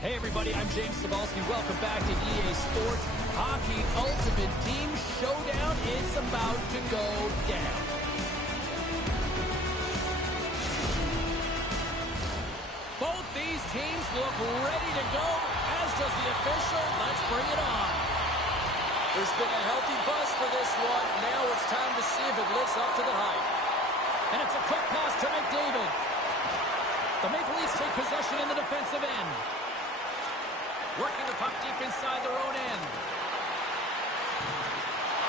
Hey everybody, I'm James Cebulski. Welcome back to EA Sports Hockey Ultimate Team Showdown. It's about to go down. Both these teams look ready to go, as does the official. Let's bring it on. There's been a healthy buzz for this one. Now it's time to see if it lives up to the hype. And it's a quick pass to McDavid. The Maple Leafs take possession in the defensive end. Working the puck deep inside their own end.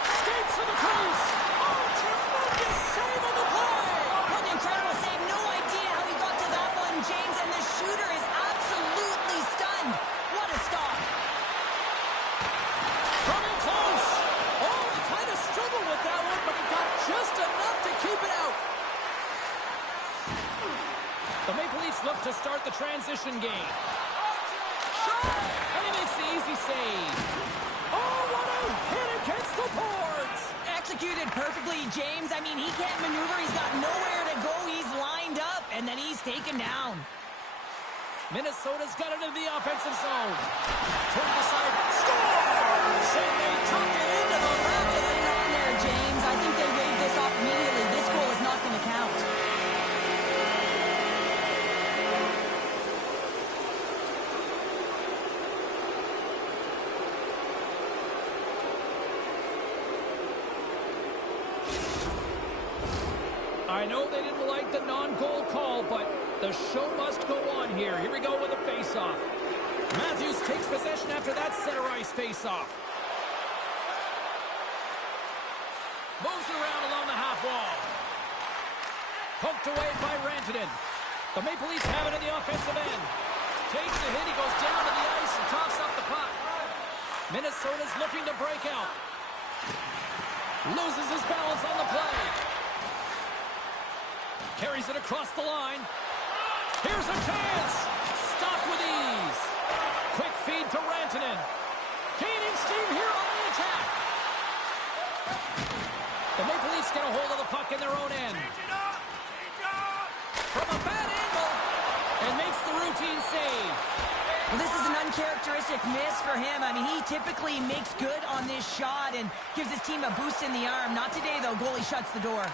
Skates to the crease. Oh, tremendous save on the play. What an incredible save. No idea how he got to that one, James. And the shooter is absolutely stunned. What a stop. Coming close. Oh, he kind of struggled with that one, but he got just enough to keep it out. The Maple Leafs look to start the transition game. And he makes the easy save. Oh, what a hit against the boards. Executed perfectly, James. I mean, he can't maneuver. He's got nowhere to go. He's lined up, and then he's taken down. Minnesota's got it into the offensive zone. Toward the side. Scores! And they tuck it into the back of the net. On there, James. I think they waved this off immediately. This goal is not going to count. I know they didn't like the non-goal call, but the show must go on here. Here we go with a face-off. Matthews takes possession after that center ice face-off. Moves around along the half wall. Poked away by Rantanen. The Maple Leafs have it in the offensive end. Takes the hit. He goes down to the ice and tops up the puck. Minnesota's looking to break out. Loses his balance on the play. Carries it across the line. Here's a chance. Stopped with ease. Quick feed to Rantanen. Gaining steam here on the attack. The Maple Leafs get a hold of the puck in their own end. From a bad angle. And makes the routine save. Well, this is an uncharacteristic miss for him. I mean, he typically makes good on this shot and gives his team a boost in the arm. Not today, though. Goalie shuts the door.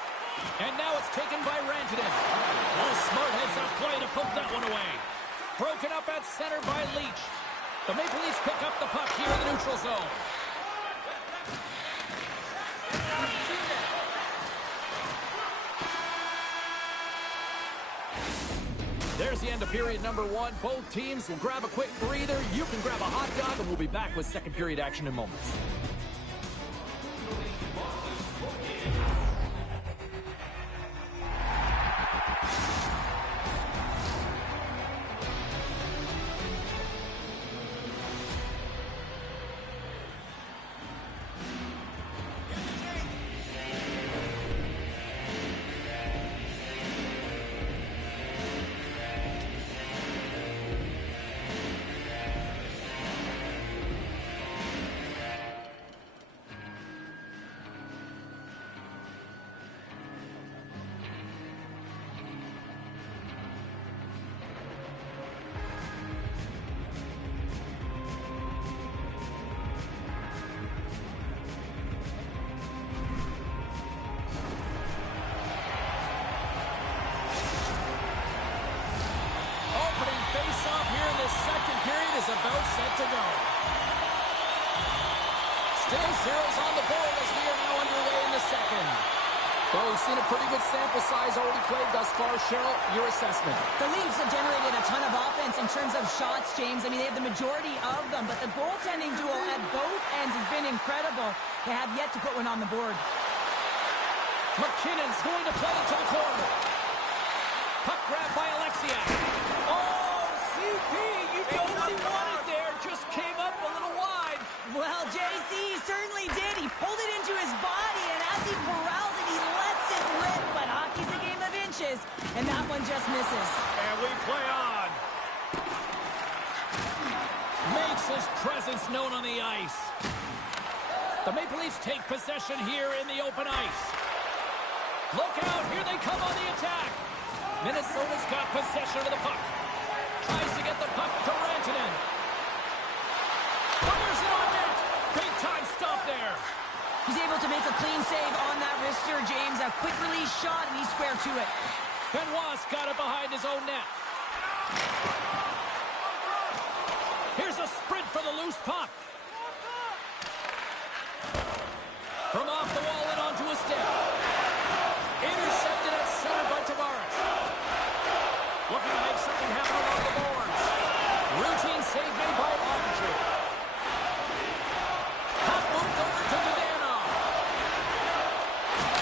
And now it's taken by Rantanen. Oh, smart heads-up play to put that one away. Broken up at center by Leach. The Maple Leafs pick up the puck here in the neutral zone. There's the end of period number one. Both teams will grab a quick breather. You can grab a hot dog, and we'll be back with second period action in moments. About set to go. Still zeros on the board as we are now underway in the second. Well, we've seen a pretty good sample size already played thus far. Cheryl, your assessment. The Leafs have generated a ton of offense in terms of shots, James. I mean, they have the majority of them, but the goaltending duel at both ends has been incredible. They have yet to put one on the board. McKinnon's going to play it to the corner. Puck grab by Alexiak. Oh, CP, you know what he wanted there. Just came up a little wide. Well, JC certainly did. He pulled it into his body, and as he corrals it, he lets it rip. But hockey's a game of inches, and that one just misses. And we play on. Makes his presence known on the ice. The Maple Leafs take possession here in the open ice. Look out, here they come on the attack. Minnesota's got possession of the puck. tries to get the puck to Rantanen. Fires it on net. Big time stop there. He's able to make a clean save on that wrister, James. A quick release shot, and he's square to it. Benoit's got it behind his own net. Here's a sprint for the loose puck. From off the wall and onto a stick. Intercepted at center by Tavares. Looking to make something happen along the boards. Routine save made by Ottinger. Puck moved over to Vidano.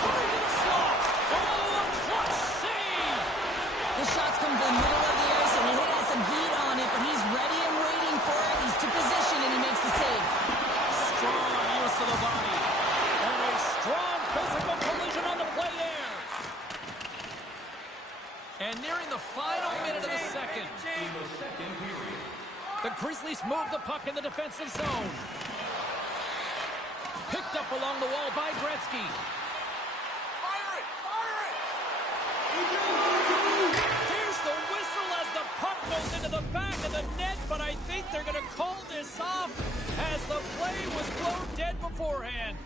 Put into the slot. Oh, a clutch save. The shots come from the middle of the ice, and he has some heat on it, but he's ready and waiting for it. He's to position, and he makes the save. Strong use of the body. And a strong physical collision on the play there. And nearing the final minute of the second. The Grizzlies move the puck in the defensive zone. Picked up along the wall by Gretzky. Fire it! Fire it! Here's the whistle as the puck goes into the back of the net, but I think they're going to call this off as the play was blown dead beforehand.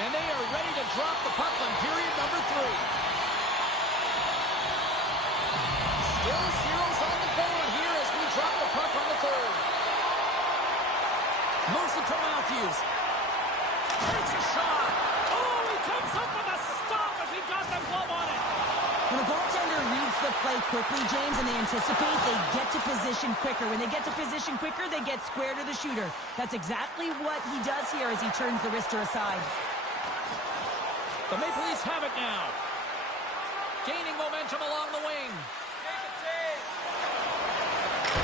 And they are ready to drop the puck on period number 3. Still zeros on the board here as we drop the puck on the third. Moves it to Matthews. Takes a shot. Oh, he comes up with a stop as he got the glove on it. When a goaltender reads the play quickly, James, and they anticipate, they get to position quicker. When they get to position quicker, they get square to the shooter. That's exactly what he does here as he turns the wrister aside. The Maple Leafs have it now. Gaining momentum along the wing.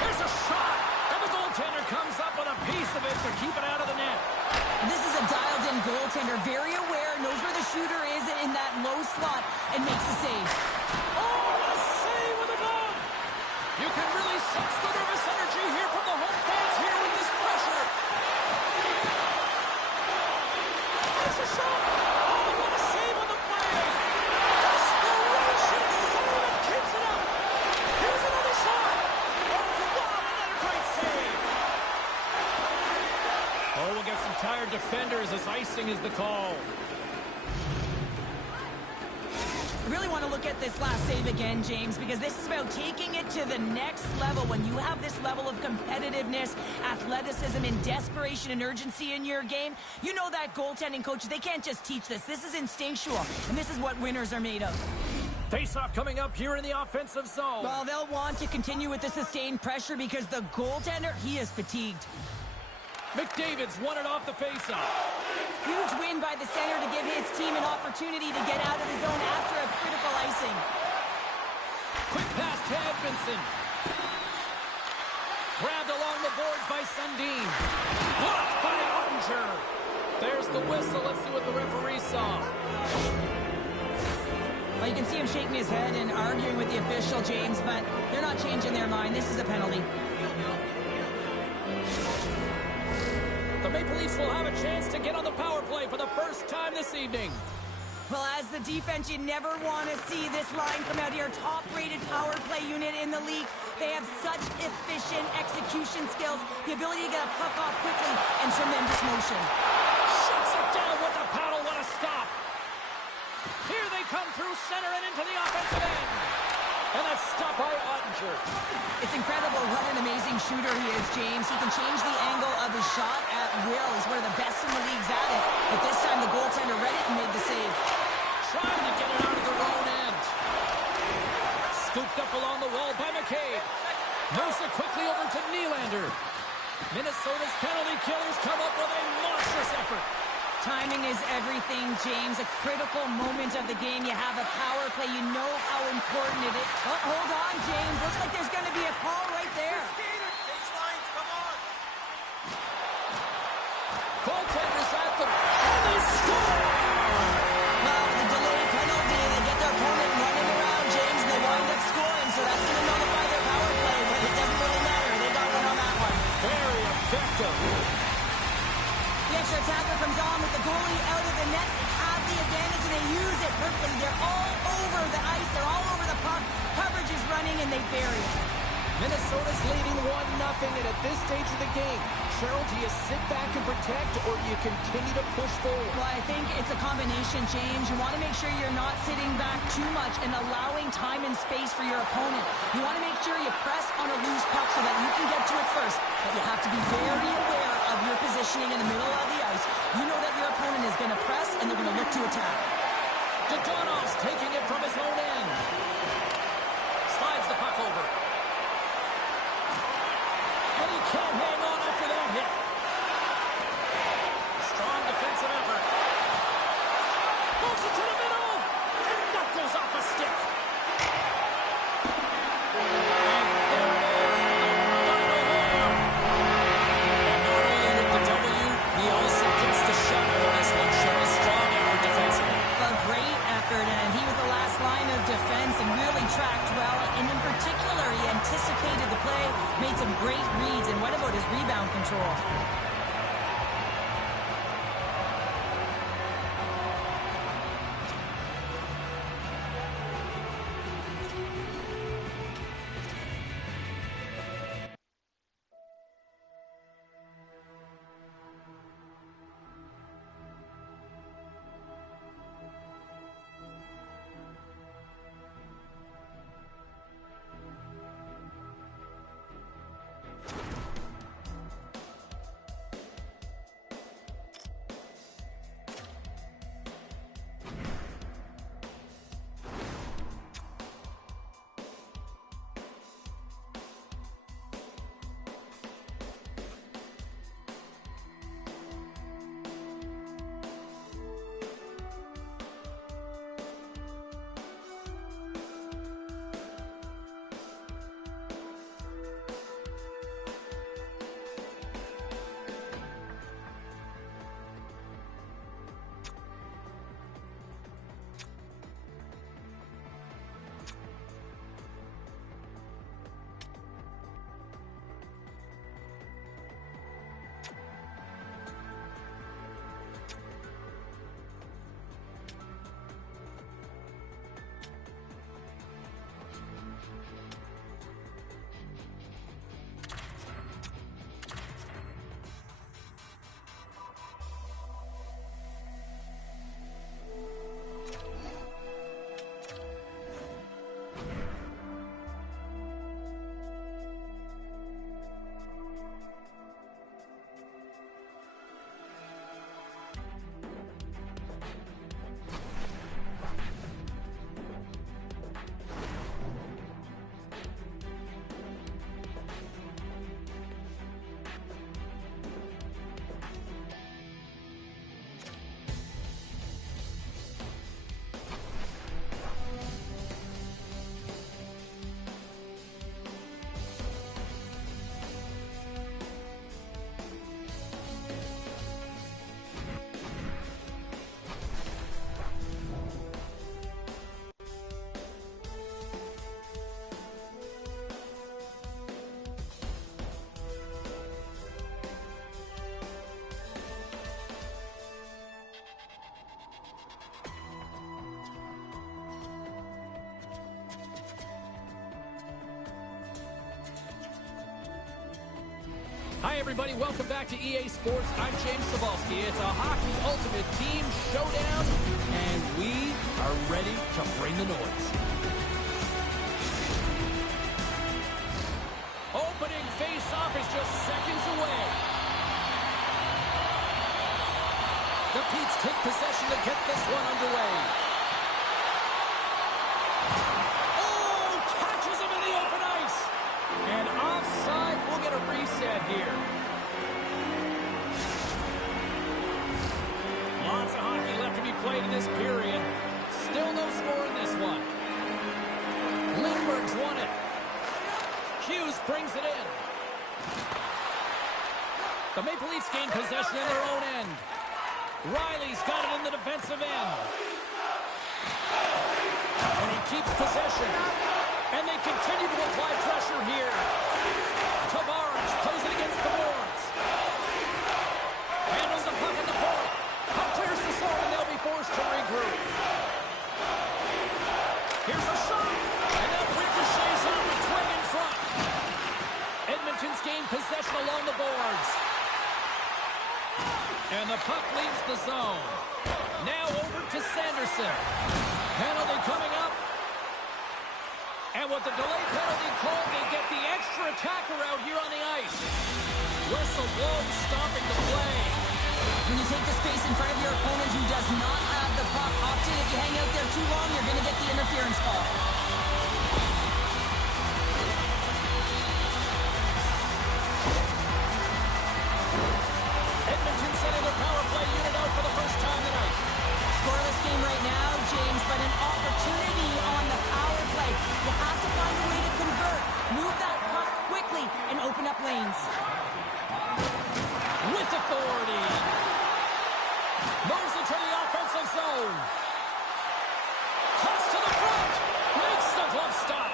There's a shot, and the goaltender comes up with a piece of it to keep it out of the net. This is a dialed-in goaltender, very aware, knows where the shooter is in that low slot, and makes the save. Oh, what a save with a glove! You can really sense the nervous energy here from the home fans here with this pressure. There's a shot! Oh, what a save on the play! Desperation save and keeps it up! Here's another shot! Oh, wow, another great save! Oh, we'll get some tired defenders as icing is the call. I really want to look at this last save again, James, because this is about taking it to the next level. When you have this level of competitiveness, athleticism, and desperation and urgency in your game, you know that goaltending coaches, they can't just teach this. This is instinctual, and this is what winners are made of. Face-off coming up here in the offensive zone. Well, they'll want to continue with the sustained pressure because the goaltender, he is fatigued. McDavid's won it off the face-off. Huge win by the center to give his team an opportunity to get out of the zone after a critical icing. Quick pass to Edmondson. Grabbed along the boards by Sundin. Blocked by Ottinger. There's the whistle. Let's see what the referee saw. Well, you can see him shaking his head and arguing with the official, James, but they're not changing their mind. This is a penalty. The Maple Leafs will have a chance to get on the power play for the first time this evening. Well, as the defense, you never want to see this line come out here. Top-rated power play unit in the league. They have such efficient execution skills, the ability to get a puck off quickly, and tremendous motion. Shuts it down with the paddle. What a stop. Here they come through center and into the offensive end. And that's stopped by Ottinger. It's incredible what an amazing shooter he is, James. He can change the angle of his shot at will. He's one of the best in the leagues at it. But this time the goaltender read it and made the save. Trying to get it out of their own end. Scooped up along the wall by McCabe. Moves it quickly over to Nylander. Minnesota's penalty killers come up with a monstrous effort. Timing is everything, James. A critical moment of the game. You have a power play. You know how important it is. Oh, hold on, James. Looks like there's going to be a call right there. Goaltenders at the... And they score! Well, the delayed penalty, they get their opponent running around, James, and they wind up scoring. So that's going to nullify their power play, but it doesn't really matter. They got one on that one. Very effective. The extra attacker comes on with the goalie out of the net. They have the advantage, and they use it perfectly. They're all over the ice. They're all over the puck. Coverage is running, and they bury it. Minnesota's leading 1-0, and at this stage of the game, Cheryl, do you sit back and protect, or do you continue to push forward? Well, I think it's a combination, James. You want to make sure you're not sitting back too much and allowing time and space for your opponent. You want to make sure you press on a loose puck so that you can get to it first, but you have to be very aware of your positioning in the middle of the ice. You know that your opponent is going to press, and they're going to look to attack. Dodonov's taking it from his own end. Slides the puck over. And he can't hang on after that hit. Strong defensive effort. Moves it to the middle. And that goes off a stick. And there it is. The final horn. And not only with the W, he also gets the shutout on this one. Show a strong effort defensively. A great effort, and he was the last line of defense and really tracked well. And in particular, he anticipated the play, made some great reads, and what about his rebound control? Hi, everybody. Welcome back to EA Sports. I'm James Cebulski. It's a Hockey Ultimate Team Showdown, and we are ready to bring the noise. Pete's take possession to get this one underway. Oh, catches him in the open ice. And offside, we'll get a reset here. Lots of hockey left to be played in this period. Still no score in this one. Lindbergh's won it. Hughes brings it in. The Maple Leafs gain possession in their own end. Riley's got it in the defensive end. And he keeps possession. And they continue to apply pressure here. Tavares plays it against the boards. Handles the puck at the point. Puck clears the zone and they'll be forced to regroup. Here's a shot. And that ricochets on the twin in front. Edmonton's gained possession along the boards. And the puck leaves the zone. Now over to Sanderson. Penalty coming up. And with the delay penalty called, they get the extra attacker out here on the ice. Whistle blows, stopping the play. When you take the space in front of your opponent who does not have the puck, often if you hang out there too long, you're going to get the interference call. Edmonton sending their power play unit out for the first time tonight. Scoreless game right now, James, but an opportunity on the power play. You have to find a way to convert, move that puck quickly, and open up lanes. With authority. Moves into the offensive zone. Toss to the front. Makes the glove stop.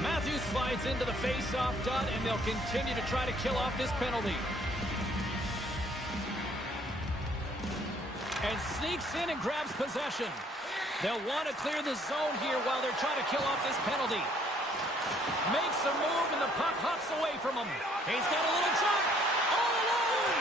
Matthews slides into the face-off dot, and they'll continue to try to kill off this penalty. And sneaks in and grabs possession. They'll want to clear the zone here while they're trying to kill off this penalty. Makes a move, and the puck hops away from him. He's got a little jump. All alone!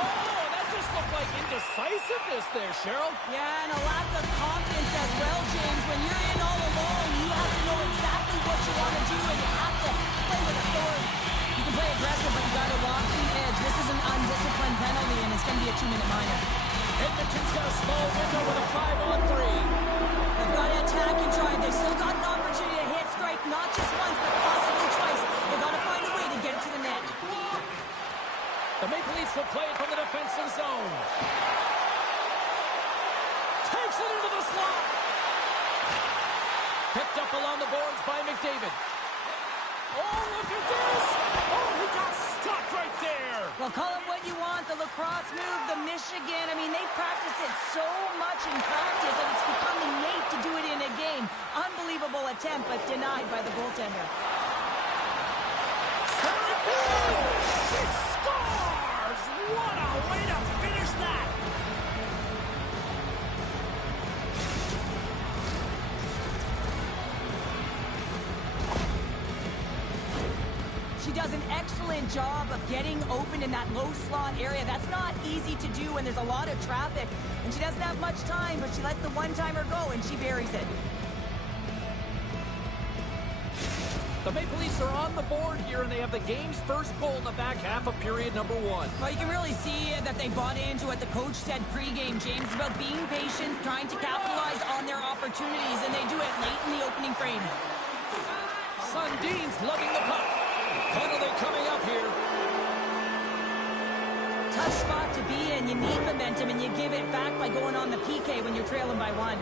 Oh, that just looked like indecisiveness there, Cheryl. Yeah, and a lack of confidence as well, James. When you're in all alone, you have to know exactly what you want to do, and you have to play with authority. You can play aggressive, but you got to walk the edge. This is an undisciplined penalty, and it's going to be a 2-minute minor. Edmonton's got a small window with a 5-on-3. They've got to attack and try. They've still got an opportunity to hit strike, not just once, but possibly twice. They've got to find a way to get it to the net. The Maple Leafs will play it from the defensive zone. Takes it into the slot. Picked up along the boards by McDavid. Oh, look at this. Oh, he got stuck right there. Well, call it what you want. The lacrosse move, the Michigan. I mean, they practice it so much in practice that it's become innate to do it in a game. Unbelievable attempt, but denied by the goaltender. She scores! What a way to finish that! She does an excellent job of getting open in that low slot area. That's not easy to do when there's a lot of traffic. And she doesn't have much time, but she lets the one-timer go, and she buries it. The Maple Leafs are on the board here, and they have the game's first goal in the back half of period number 1. Well, you can really see that they bought into what the coach said pregame, James, about being patient, trying to capitalize on their opportunities, and they do it late in the opening frame. Sundin's lugging the puck. Penalty coming up here. Tough spot to be in. You need momentum, and you give it back by going on the PK when you're trailing by 1.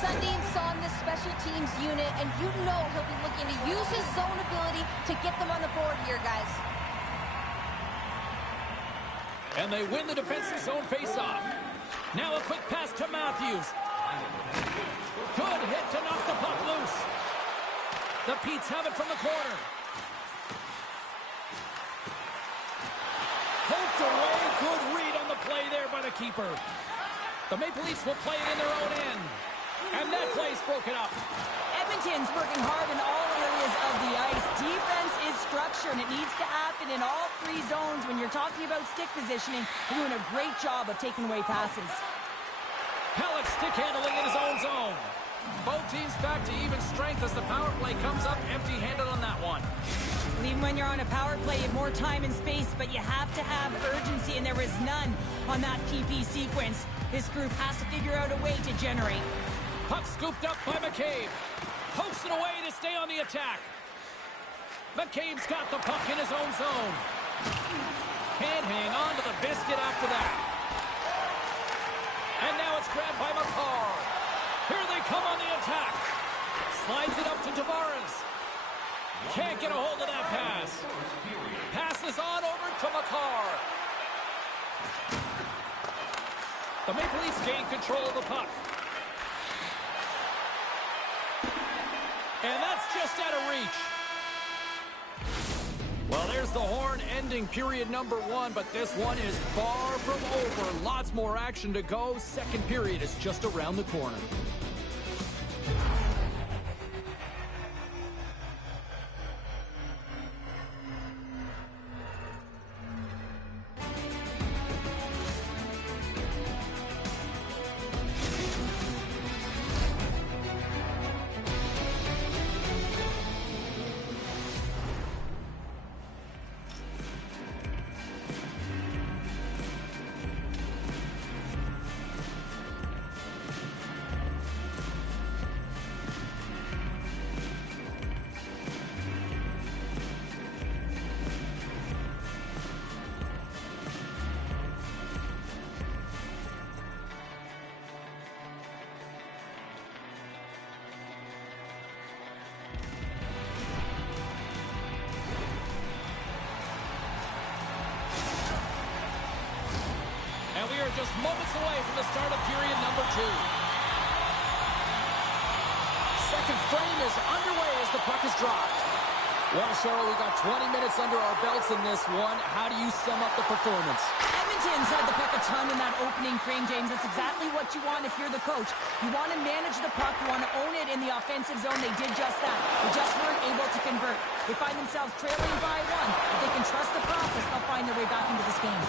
Sundin's on the special teams unit, and you know he'll be looking to use his zone ability to get them on the board here, guys. And they win the defensive zone faceoff. Now a quick pass to Matthews. Good hit to knock the puck loose. The Petes have it from the corner. Poked away. Good read on the play there by the the keeper. The Maple Leafs will play it in their own end. And that play's broken up. Edmonton's working hard in all areas of the ice. Defense is structure, and it needs to happen in all three zones. When you're talking about stick positioning, they're doing a great job of taking away passes. Halleck stick handling in his own zone. Both teams back to even strength as the power play comes up empty-handed on that one. Even when you're on a power play, you have more time and space, but you have to have urgency, and there was none on that PP sequence. This group has to figure out a way to generate. Puck scooped up by McCabe. Pokes it away to stay on the attack. McCabe's got the puck in his own zone. Can't hang on to the biscuit after that. And now it's grabbed by McCarr. Here they come on the attack. Slides it up to Tavares. Can't get a hold of that pass. Passes on over to McCarr. The Maple Leafs gain control of the puck. And that's just out of reach. Well, there's the horn ending period number 1, but this one is far from over. Lots more action to go. Second period is just around the corner. And we are just moments away from the start of period number 2. Second frame is underway as the puck is dropped. Well, Cheryl, we got 20 minutes under our belts in this one. How do you sum up the performance? Edmonton's had the puck a ton in that opening frame, James. That's exactly what you want if you're the coach. You want to manage the puck. You want to own it in the offensive zone. They did just that. They just weren't able to convert. They find themselves trailing by 1. If they can trust the process, they'll find their way back into this game.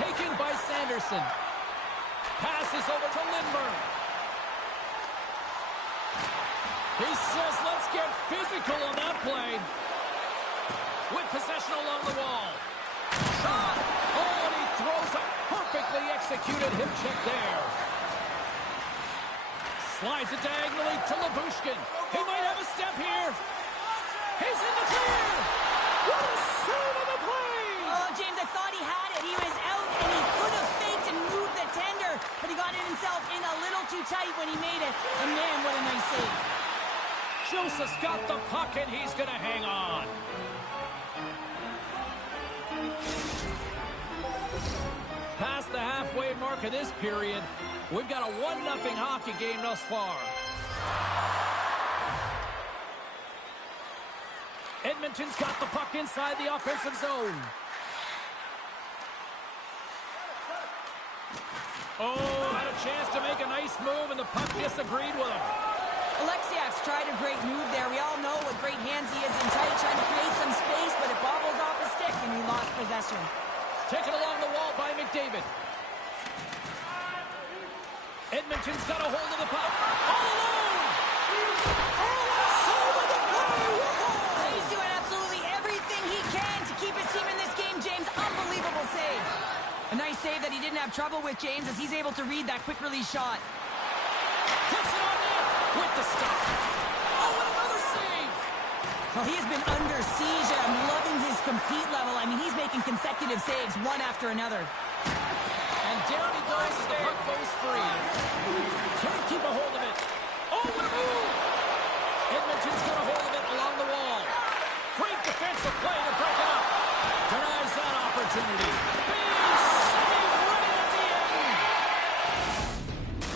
Taken by Sanderson. Passes over to Lindbergh. He says, let's get physical on that play. With possession along the wall. Shot! Oh, and he throws a perfectly executed hip check there. Slides it diagonally to Labushkin. He might have a step here. He's in the clear! What a save of the play! Oh, James, I thought he had it. He was out, and he could have faked and moved the tender, but he got it himself in a little too tight when he made it. And man, what a nice save. Joseph's got the puck, and he's going to hang on. Past the halfway mark of this period, we've got a 1-0 hockey game thus far. Edmonton's got the puck inside the offensive zone. Oh, had a chance to make a nice move, and the puck disagreed with him. Alexiak's tried a great move there. We all know what great hands he is in tight, trying to create some space, but it bobbles off his stick, and he lost possession. Taken along the wall by McDavid. Edmonton's got a hold of the puck. All alone! Save of the play! He's doing absolutely everything he can to keep his team in this game, James. Unbelievable save. A nice save that he didn't have trouble with, James, as he's able to read that quick release shot. Puts it on net with the stop. Oh, and another save! Well, he has been under siege, and I'm loving his compete level. I mean, he's making consecutive saves, one after another. And down he goes as the puck goes free. Can't keep a hold of it. Oh, what a move! Edmonton's got a hold of it along the wall. Great defensive play to break it up. Denies that opportunity. Big save right at the end.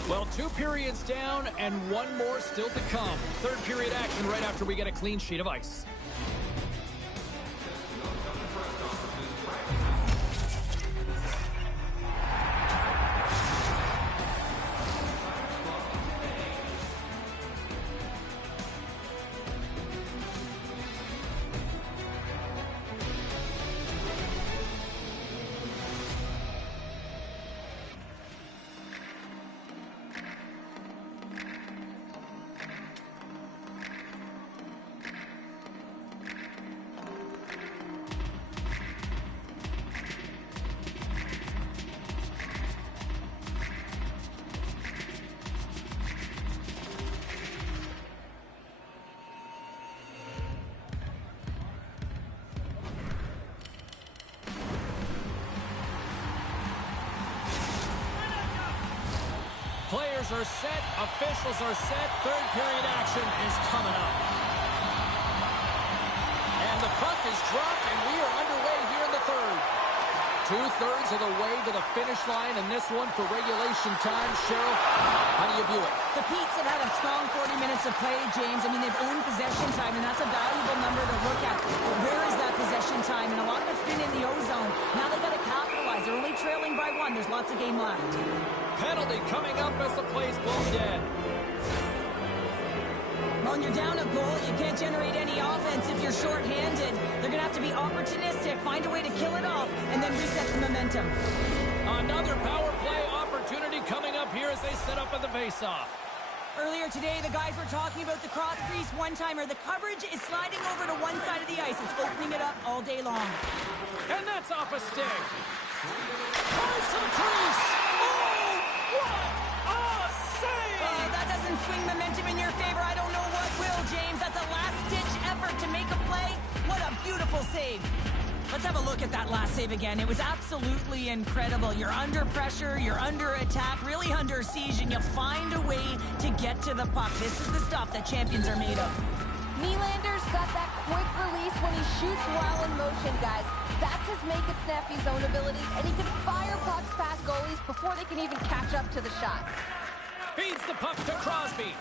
Well, 2 periods down and 1 more still to come. Third period action right after we get a clean sheet of ice. Players are set. Officials are set. Third period action is coming up. And the puck is dropped, and we are underway here in the third. Two-thirds of the way to the finish line, and this one for regulation time. Cheryl, how do you view it? The Petes have had a strong 40 minutes of play, James. I mean, they've owned possession time, and that's a valuable number to look at. But where is that possession time? And a lot of it's been in the O-zone. Now they've got to capitalize. They're only trailing by one. There's lots of game left. Penalty coming up as the play's blown dead. When you're down a goal, you can't generate any offense if you're shorthanded. They're going to have to be opportunistic, find a way to kill it off, and then reset the momentum. Another power play opportunity coming up here as they set up at the faceoff. Earlier today, the guys were talking about the cross-crease one-timer. The coverage is sliding over to one side of the ice. It's opening it up all day long. And that's off a stick. Goes to the crease. Oh, what a save! That doesn't swing momentum in your favor. I don't know what will, James. That's a last-ditch effort to make a play. What a beautiful save. Let's have a look at that last save again. It was absolutely incredible. You're under pressure, you're under attack, really under siege, and you find a way to get to the puck. This is the stuff that champions are made of. Nylander's got that quick release when he shoots while in motion, guys. That's his make-it-snappy zone ability, and he can fire pucks past goalies before they can even catch up to the shot. Feeds the puck to Crosby.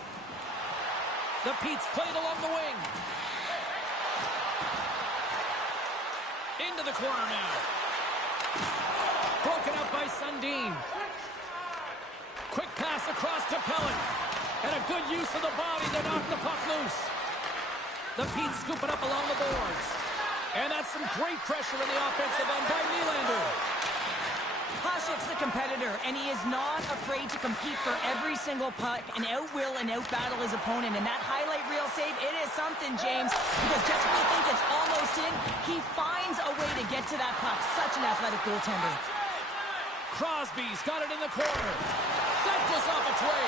The Petes played along the wing. Into the corner now. Broken up by Sundin. Quick pass across to Pellet. And a good use of the body to knock the puck loose. The Petes scoop it up along the boards. And that's some great pressure in the offensive end by Nylander. Hasek's the competitor, and he is not afraid to compete for every single puck and out-will and out-battle his opponent. And that highlight reel save, it is something, James, because just when you think it's almost in, he finds a way to get to that puck. Such an athletic goaltender. Crosby's got it in the corner. That goes off its way.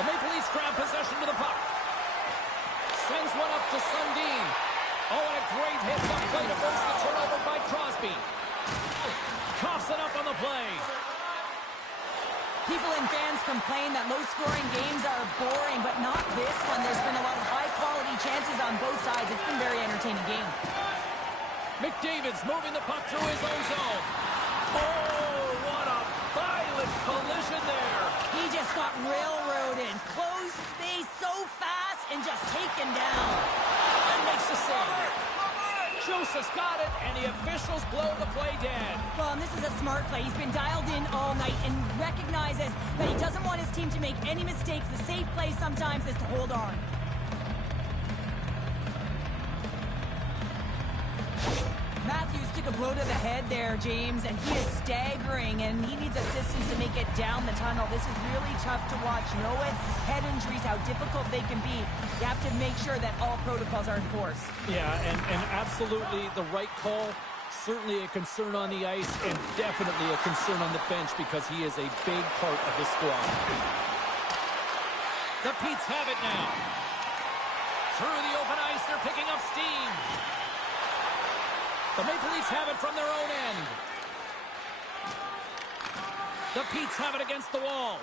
The Maple Leafs grab possession to the puck. Sends one up to Sundin. Oh, and a great hit-up play to force the turnover by Crosby. Coughs it up on the play. People and fans complain that low-scoring games are boring, but not this one. There's been a lot of high-quality chances on both sides. It's been a very entertaining game. McDavid's moving the puck through his own zone. Oh, what a violent collision there. He just got railroaded. Closed space so fast and just taken down. And makes the save. Joseph's got it, and the officials blow the play dead. Well, and this is a smart play. He's been dialed in all night and recognizes that he doesn't want his team to make any mistakes. The safe play sometimes is to hold on. Matthews took a blow to the head there, James, and he is staggering, and he needs assistance to make it down the tunnel. This is really tough to watch. You know it? Head injuries, how difficult they can be. You have to make sure that all protocols are enforced. Yeah, and absolutely the right call. Certainly a concern on the ice, and definitely a concern on the bench because he is a big part of the squad. The Petes have it now. Through the open ice, they're picking up steam. The Maple Leafs have it from their own end. The Petes have it against the wall.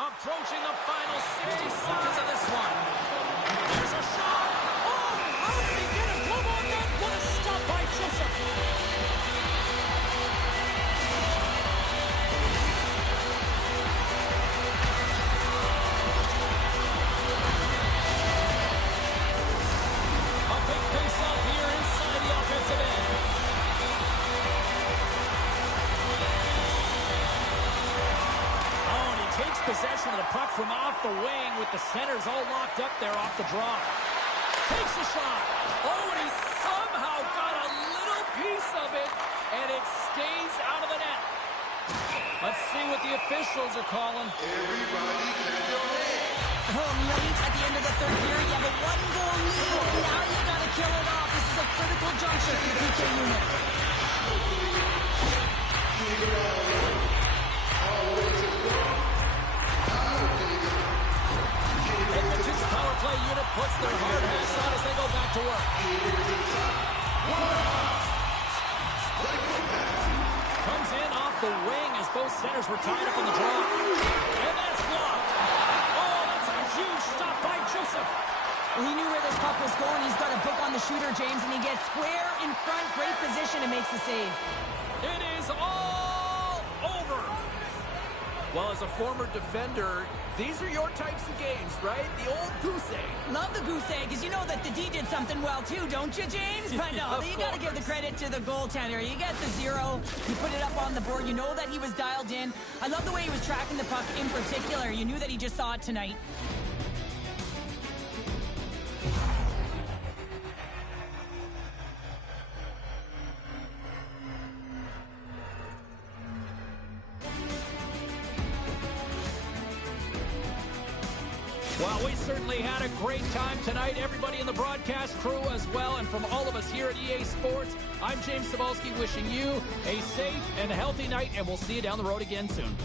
Approaching the final 60 seconds of this one. There's a shot. Oh, how did he get it? Glove on net. What a stop by Joseph. A big face-off here inside the offensive end. Takes possession of the puck from off the wing with the centers all locked up there off the draw. Takes a shot. Oh, and he somehow got a little piece of it, and it stays out of the net. Let's see what the officials are calling. Everybody clap your hands. Oh, late at the end of the third period, you have a one-goal lead, and now you got to kill it off. This is a critical juncture for the PK unit. Edmonton's power play unit puts their hard hats on as they go back to work. Comes in off the wing as both centers defenders were tied up on the draw. And that's blocked. Oh, that's a huge stop by Joseph. Well, he knew where this puck was going. He's got a book on the shooter, James, and he gets square in front. Great position and makes the save. It is all over. Well, as a former defender, these are your types of games, right? The old goose egg. Love the goose egg, because you know that the D did something well too, don't you, James? But no, you got to give the credit to the goaltender. You get the 0, you put it up on the board, you know that he was dialed in. I love the way he was tracking the puck in particular. You knew that he just saw it tonight. Well, we certainly had a great time tonight. Everybody in the broadcast crew as well. And from all of us here at EA Sports, I'm James Cebulski wishing you a safe and healthy night. And we'll see you down the road again soon.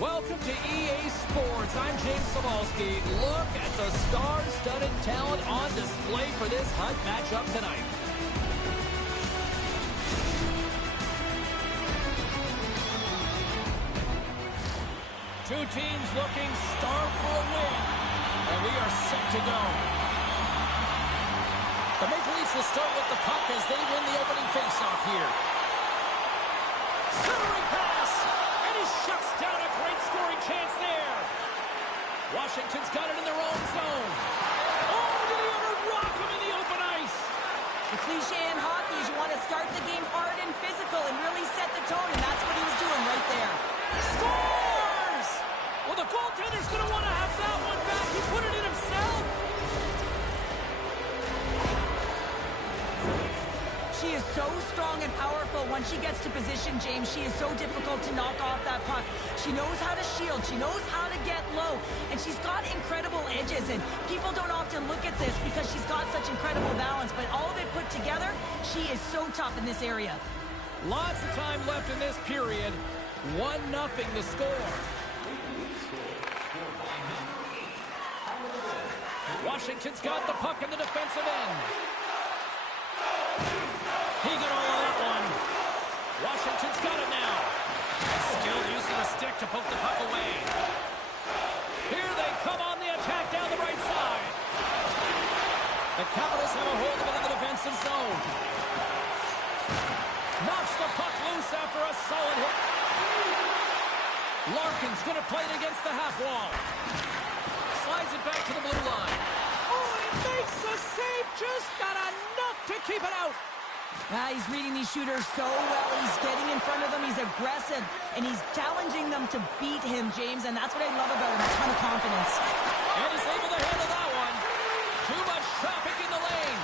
Welcome to EA Sports. I'm James Cebulski. Look at the star-studded talent on display for this hunt matchup tonight. Two teams looking starved for a win, and we are set to go. The Maple Leafs will start with the puck as they win the opening faceoff here. Centering pass, and he shuts down a great scoring chance there. Washington's got it in their own zone. Oh, did he ever rock him in the open ice? The cliche in hockey is you want to start the game hard and physical and really set the tone, and that's what he was doing right there. Scores! Well, the goaltender's going to want to have that one back. He put it in himself. She is so strong and powerful once she gets to position, James. She is so difficult to knock off that puck. She knows how to shield. She knows how to get low. And she's got incredible edges. And people don't often look at this because she's got such incredible balance. But all of it put together, she is so tough in this area. Lots of time left in this period. 1-0 to score. Washington's got the puck in the defensive end. He got all of that one. Washington's got it now. Skilled use of the stick to poke the puck away. Here they come on the attack down the right side. The Capitals have a hold of it in the defensive zone. Knocks the puck loose after a solid hit. Larkin's going to play it against the half wall. Slides it back to the blue line. Oh, and he makes the save. Just not enough to keep it out. He's reading these shooters so well. He's getting in front of them. He's aggressive, and he's challenging them to beat him, James, and that's what I love about him, a ton of confidence. And he's able to handle that one. Too much traffic in the lane.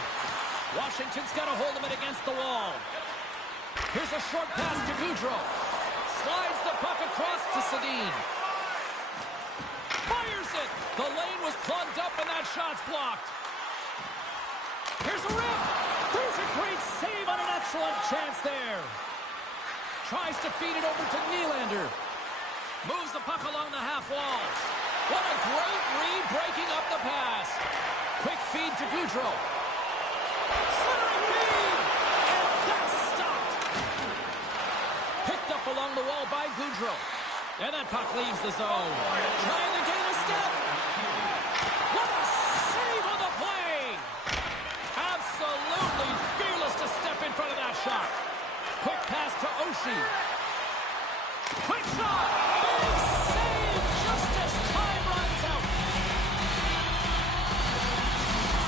Washington's got a hold of it against the wall. Here's a short pass to Gaudreau. Slides the puck across to Sedin. Fires it. The lane was plugged up, and that shot's blocked. Here's a rip. There's a great save on an excellent chance there. Tries to feed it over to Nylander. Moves the puck along the half wall. What a great read breaking up the pass. Quick feed to Gaudreau. Centering feed. And that's stopped. Picked up along the wall by Gaudreau. And that puck leaves the zone. Trying to gain a step. What a save on the play. Absolutely fearless to step in front of that shot. Quick pass to Oshie. Quick shot. Big save just as time runs out.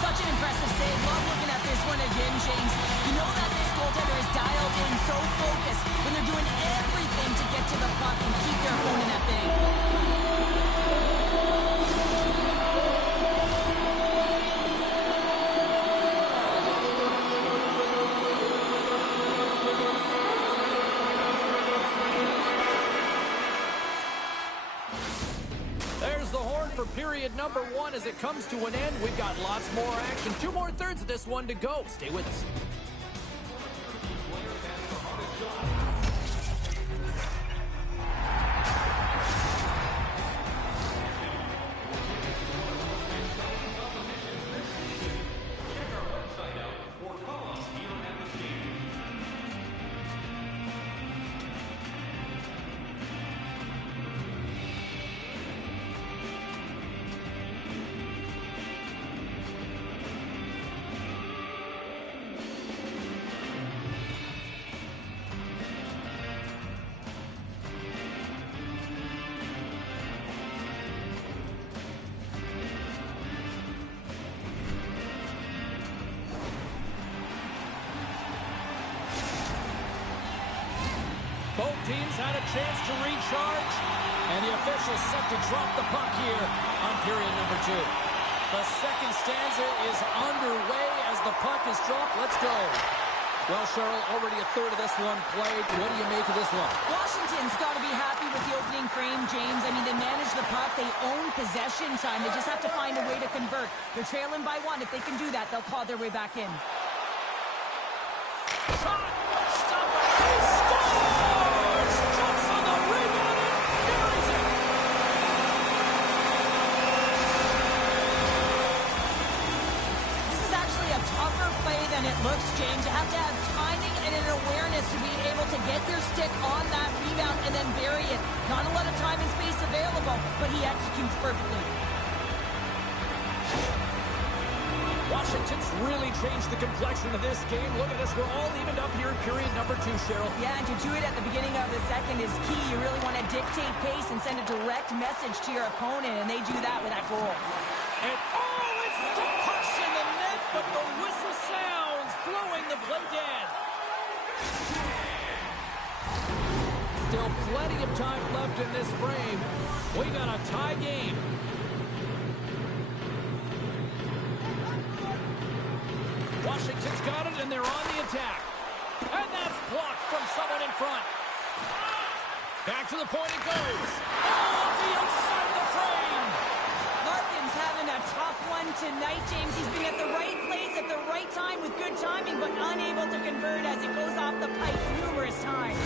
Such an impressive save. Love looking at this one again, James. You know that this goaltender is dialed in, so focused when they're doing everything to get to the puck and keep their opponent at bay. For period number 1 as it comes to an end. We've got lots more action. 2 more thirds of this one to go. Stay with us. Both teams had a chance to recharge, and the officials set to drop the puck here on period number 2. The second stanza is underway as the puck is dropped. Let's go. Well, Cheryl, already a third of this one played. What do you make of this one? Washington's got to be happy with the opening frame, James. I mean, they manage the puck. They own possession time. They just have to find a way to convert. They're trailing by 1. If they can do that, they'll claw their way back in. Shot! Stop it! He scores! Jumps on the rebound and buries it! James. You have to have timing and an awareness to be able to get your stick on that rebound and then bury it. Not a lot of time and space available, but he executes perfectly. Washington's really changed the complexion of this game. Look at this. We're all evened up here in period number 2, Cheryl. Yeah, and to do it at the beginning of the second is key. You really want to dictate pace and send a direct message to your opponent, and they do that with that goal. And, it's the push in the net, but the whistle sounds, blowing the play dead. Still plenty of time left in this frame. We got a tie game. Washington's got it, and they're on the attack. And that's blocked from someone in front. Back to the point it goes. Oh, the outside of the frame. Larkin's having a tough one tonight, James. He's been at the right place at the right time with good timing, but unable to convert as it goes off the pipe numerous times.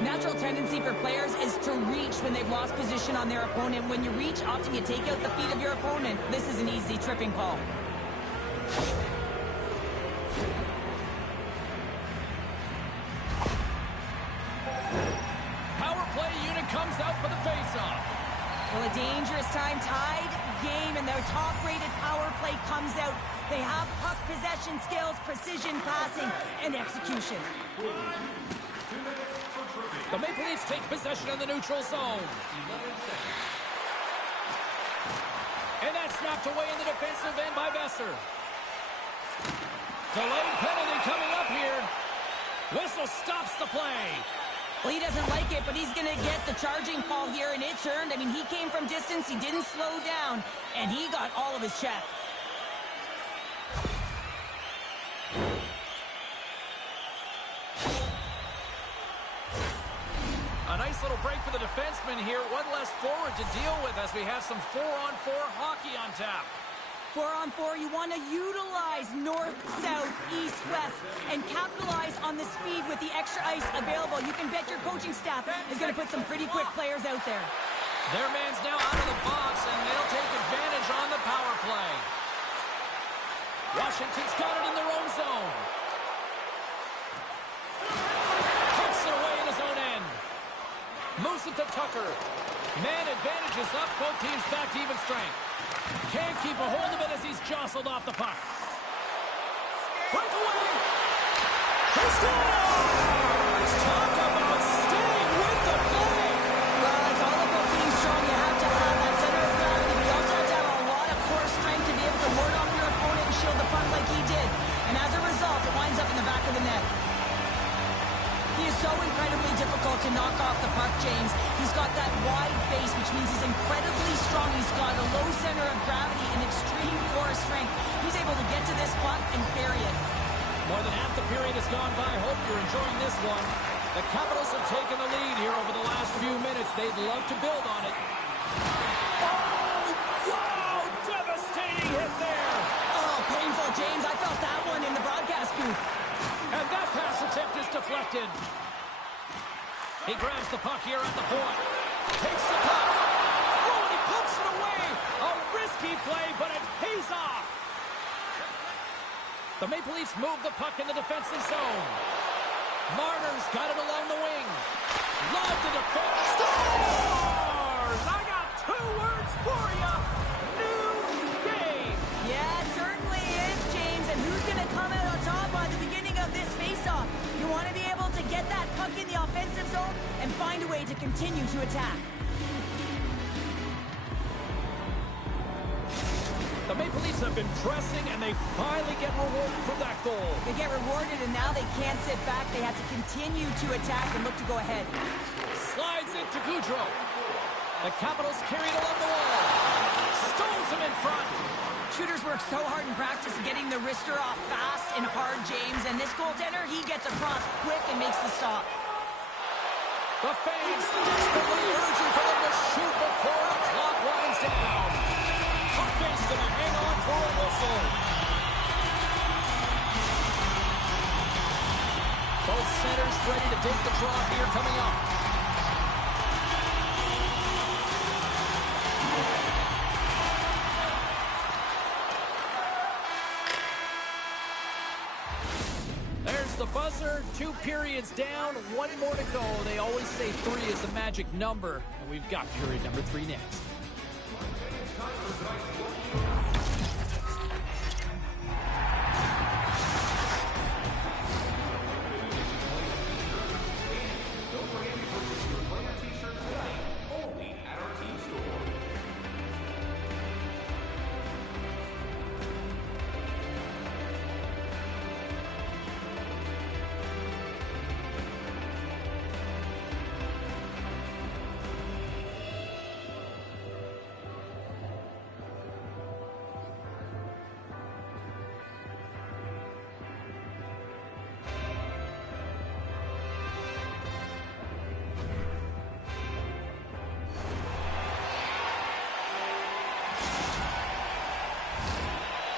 Natural tendency for players is to reach when they've lost position on their opponent. When you reach, often you take out the feet of your opponent. This is an easy tripping ball. Power play unit comes out for the face-off. Well, a dangerous time, tied game, and their top-rated power play comes out. They have puck possession skills, precision passing, and execution. The Maple Leafs take possession in the neutral zone. And that's snapped away in the defensive end by Besser. Delayed penalty coming up here. Whistle stops the play. Well, he doesn't like it, but he's going to get the charging call here, and it's earned. I mean, he came from distance, he didn't slow down, and he got all of his check. A nice little break for the defenseman here. One less forward to deal with as we have some 4-on-4 hockey on tap. 4-on-4, you want to utilize north, south, east, west, and capitalize on the speed with the extra ice available. You can bet your coaching staff is going to put some pretty quick players out there. Their man's now out of the box, and they'll take advantage on the power play. Washington's got it in their own zone. Takes it away in his own end. Moves it to Tucker. Man advantage is up. Both teams back to even strength. Can't keep a hold of it as he's jostled off the puck. Breakaway! He scores! Talk about staying with the play! Well, it's all about being strong. You have to have that center of gravity, but you also have to have a lot of core strength to be able to ward off your opponent and shield the puck like he did. And as a result, it winds up in the back of the net. He is so incredibly difficult to knock off the puck, James. He's got that wide base, which means he's incredibly strong. He's got a low center of gravity and extreme core strength. He's able to get to this puck and bury it. More than half the period has gone by. Hope you're enjoying this one. The Capitals have taken the lead here over the last few minutes. They'd love to build on it. Oh, wow! Devastating hit there! Oh, painful, James. I felt that one in the broadcast booth. And that pass attempt is deflected. He grabs the puck here at the point. Takes the puck. Oh, and he pumps it away. A risky play, but it pays off. The Maple Leafs move the puck in the defensive zone. Marner's got it along the wing. Love to defend. Scores! I got 2 words for you. New game. Yeah, it certainly is, James. And who's going to come out on top by the beginning of this face-off? You want to be able to get that puck in the offensive zone and find a way to continue to attack. The Maple Leafs have been pressing, and they finally get rewarded for that goal. They get rewarded, and now they can't sit back. They have to continue to attack and look to go ahead. Slides it to Goudreau. The Capitals carry it along the wall. Stones him in front. Shooters work so hard in practice getting the wrister off fast and hard, James. And this goaltender, he gets across quick and makes the stop. The fans desperately urging for them to shoot before the clock winds down. Hockey's going to hang on for a whistle. Both centers ready to take the draw here coming up. periods down, one more to go. They always say 3 is the magic number, and we've got period number 3 next.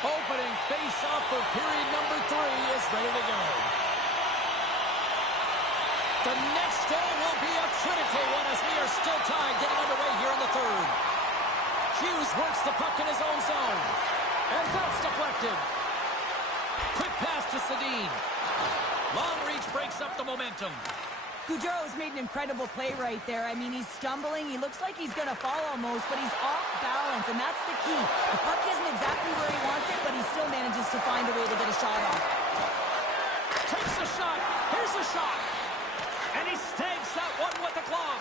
Opening face-off for period number 3 is ready to go. The next goal will be a critical one as we are still tied, getting underway here in the third. Hughes works the puck in his own zone. And that's deflected. Quick pass to Sedin. Long reach breaks up the momentum. Gaudreau's made an incredible play right there. I mean, he's stumbling. He looks like he's going to fall almost, but he's off balance, and that's the key. The puck isn't exactly where he wants it, but he still manages to find a way to get a shot off. Takes the shot. Here's the shot. And he stags that one with the glove.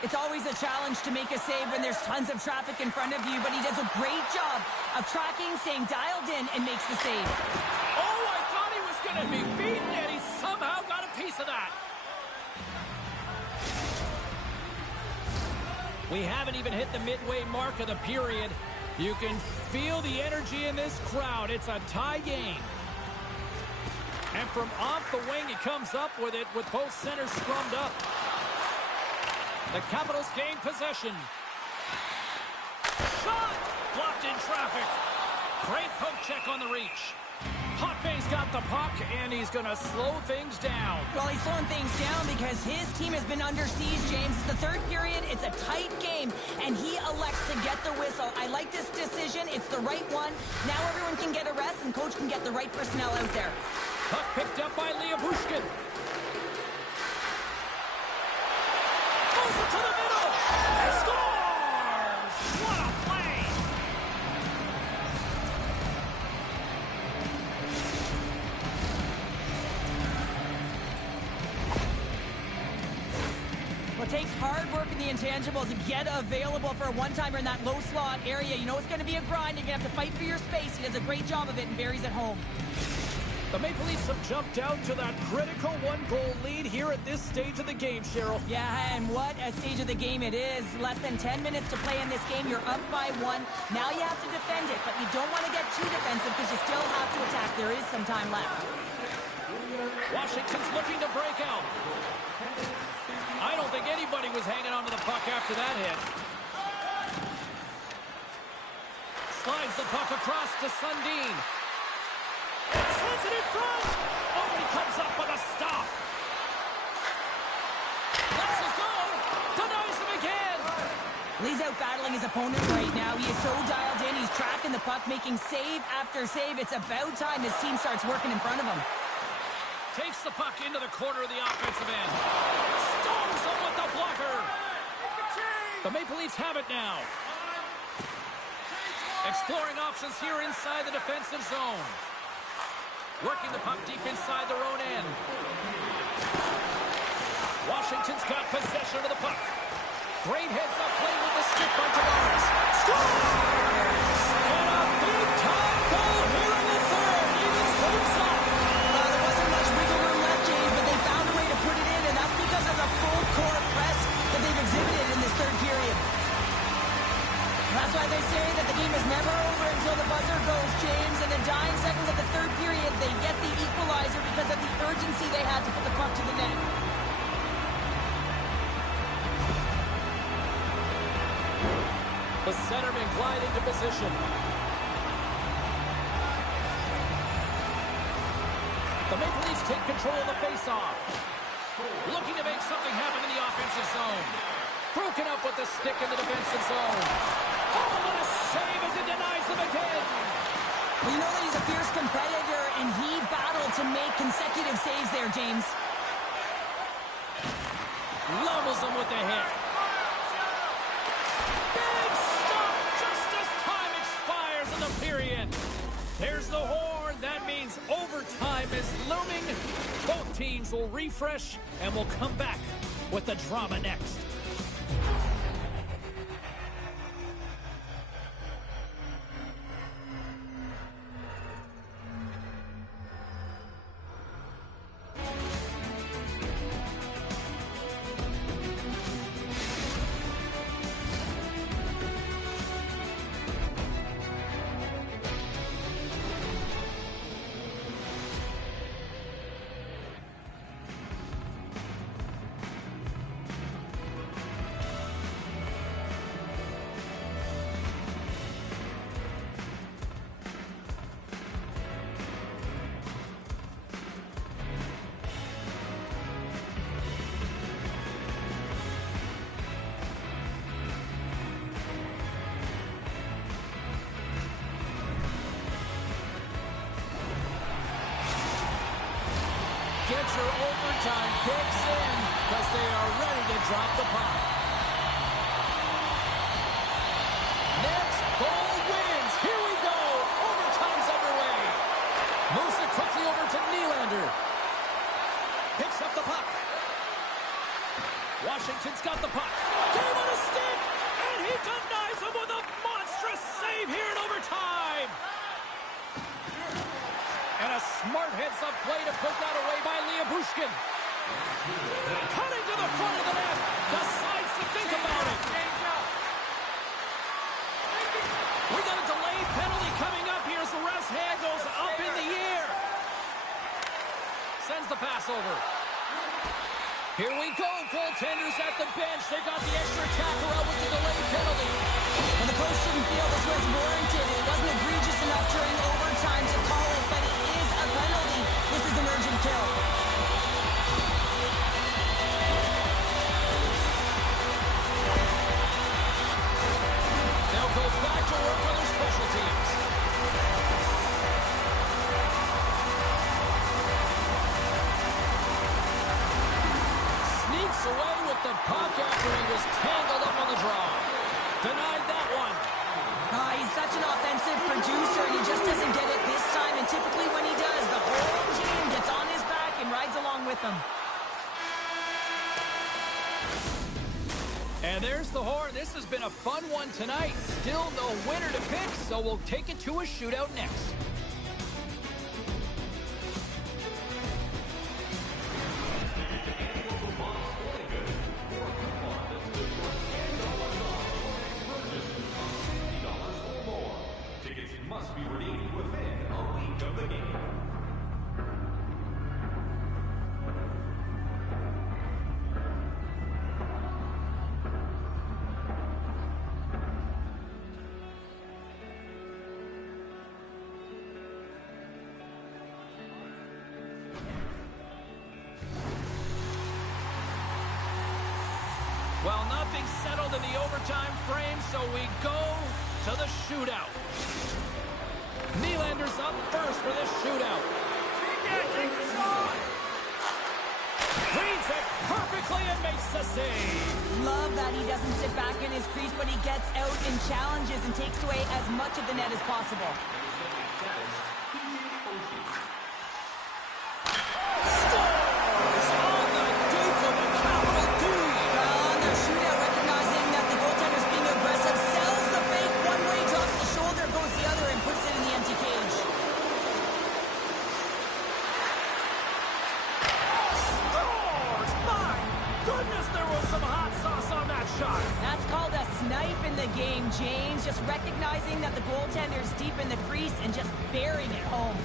It's always a challenge to make a save when there's tons of traffic in front of you, but he does a great job of tracking, staying dialed in, and makes the save. Oh, I thought he was going to be beaten, and he somehow got a piece of that. We haven't even hit the midway mark of the period. You can feel the energy in this crowd. It's a tie game. And from off the wing, he comes up with it with both centers scrummed up. The Capitals gain possession. Shot! Blocked in traffic. Great poke check on the reach. Potvin's got the puck, and he's going to slow things down. Well, he's slowing things down because his team has been under siege, James. It's the third period. It's a tight game, and he elects to get the whistle. I like this decision. It's the right one. Now everyone can get a rest, and coach can get the right personnel out there. Puck picked up by Liabushkin. Goes it to the middle. He scores! What a play! Well, it takes hard work in the intangibles to get available for a one-timer in that low slot area. You know it's going to be a grind. You're going to have to fight for your space. He does a great job of it, and Barry's at home. The Maple Leafs have jumped out to that critical one-goal lead here at this stage of the game, Cheryl. Yeah, and what a stage of the game it is. Less than 10 minutes to play in this game. You're up by 1. Now you have to defend it, but you don't want to get too defensive because you still have to attack. There is some time left. Washington's looking to break out. I don't think anybody was hanging on to the puck after that hit. Slides the puck across to Sundin. Sends it in front. Oh, he comes up with a stop. Lets it go. Denies him again. He's out battling his opponent right now. He is so dialed in. He's tracking the puck, making save after save. It's about time his team starts working in front of him. Takes the puck into the corner of the offensive end. Storms him with the blocker. The Maple Leafs have it now. Exploring options here inside the defensive zone. Working the puck deep inside their own end. Washington's got possession of the puck. Great heads-up play with the stick by Tavares. Scores! And a big-time goal here in the third. Even things up. There wasn't much wiggle room left, James, but they found a way to put it in, and that's because of the full-court press that they've exhibited in this third period. That's why they say that the game is never over until the buzzer goes, James. In the dying seconds of the third period, they get the equalizer because of the urgency they had to put the puck to the net. The centerman glide into position. The Maple Leafs take control of the faceoff. Looking to make something happen in the offensive zone. Broken up with the stick in the defensive zone. Oh, what a save as it denies them again. Well, you know that he's a fierce competitor, and he battled to make consecutive saves there, James. Levels him with the hit. Big stop just as time expires in the period. There's the horn. That means overtime is looming. Both teams will refresh and will come back with the drama next. Get your overtime picks in because they are ready to drop the puck. Next goal wins. Here we go. Overtime's underway. Moves it quickly over to Nylander. Picks up the puck. Washington's got the puck. Game on a stick. And he denies him with a monstrous save here in overtime. And a smart heads-up play to put that away by Bushkin. Cutting to the front of the net. Decides to think about it. We got a delayed penalty coming up here as the ref's hand goes up in the air. Sends the pass over. Here we go. Goaltenders at the bench. They got the extra attacker out with the delayed penalty. And the coach didn't feel this was warranted. It wasn't egregious enough during overtime to call it, but it is a penalty. This is an urgent kill. They'll go back to work on their special teams. Sneaks away with the puck after he was tangled up on the draw. Denied that one. He's such an offensive producer, and he just doesn't get it this time. And typically when he does, the whole team gets on his back and rides along with him. And there's the horn. This has been a fun one tonight. Still no winner to pick, so we'll take it to a shootout next. Must be redeemed within a week of the game. Well, nothing's settled in the overtime frame, so we go to the shootout. Nylander's up first for this shootout. Cleans it perfectly and makes the save. Love that he doesn't sit back in his crease, but he gets out and challenges and takes away as much of the net as possible. Scores on the deep with a capital D. Well, on their shootout, recognizing that the goaltender's being aggressive, sells the fake one-way, drops the shoulder, goes the other, and puts it in the empty cage. Scores! My goodness, there was some hot sauce on that shot. That's called a snipe in the game, James. Just recognizing that the goaltender's deep in the crease and just burying it home.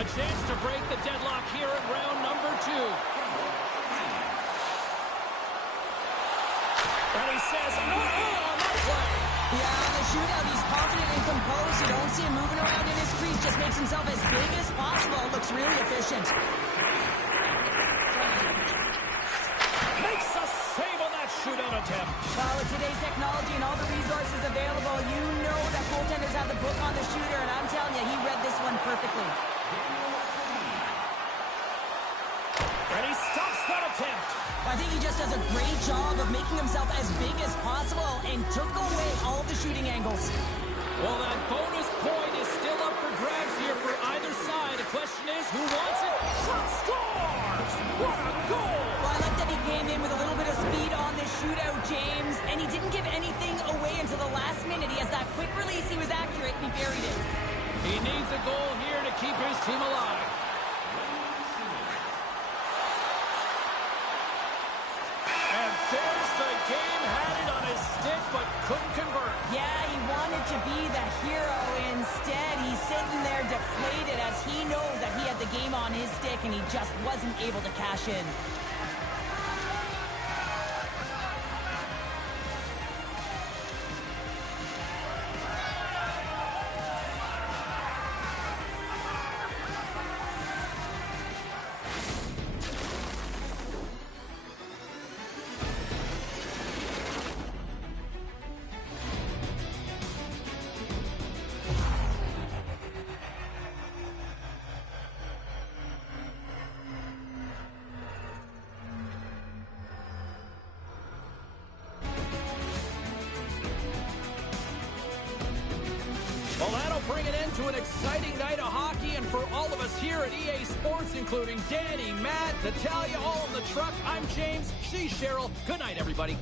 A chance to break the deadlock here in round number 2. And he says, no, on that play. Yeah, in the shootout, he's confident and composed. You don't see him moving around in his crease. Just makes himself as big as possible. Looks really efficient. Makes a save on that shootout attempt. Well, with today's technology and all the resources available, you know that goaltenders have the book on the shooter, and I'm telling you, he read this one perfectly. And he stops that attempt. I think he just does a great job of making himself as big as possible and took away all of the shooting angles. Well, that bonus point is still up for grabs here for either side. The question is, who wants it? Shot scores! What a goal! Well, I like that he came in with a little bit of speed on this shootout, James, and he didn't give anything away until the last minute. He has that quick release. He was accurate, and he buried it. He needs a goal here to keep his team alive. And there's the game. Had it on his stick, but couldn't convert. Yeah, he wanted to be the hero. Instead, he's sitting there deflated as he knows that he had the game on his stick, and he just wasn't able to cash in. Well, that'll bring an end to an exciting night of hockey, and for all of us here at EA Sports, including Danny, Matt, Natalia, all in the truck, I'm James, she's Cheryl. Good night, everybody.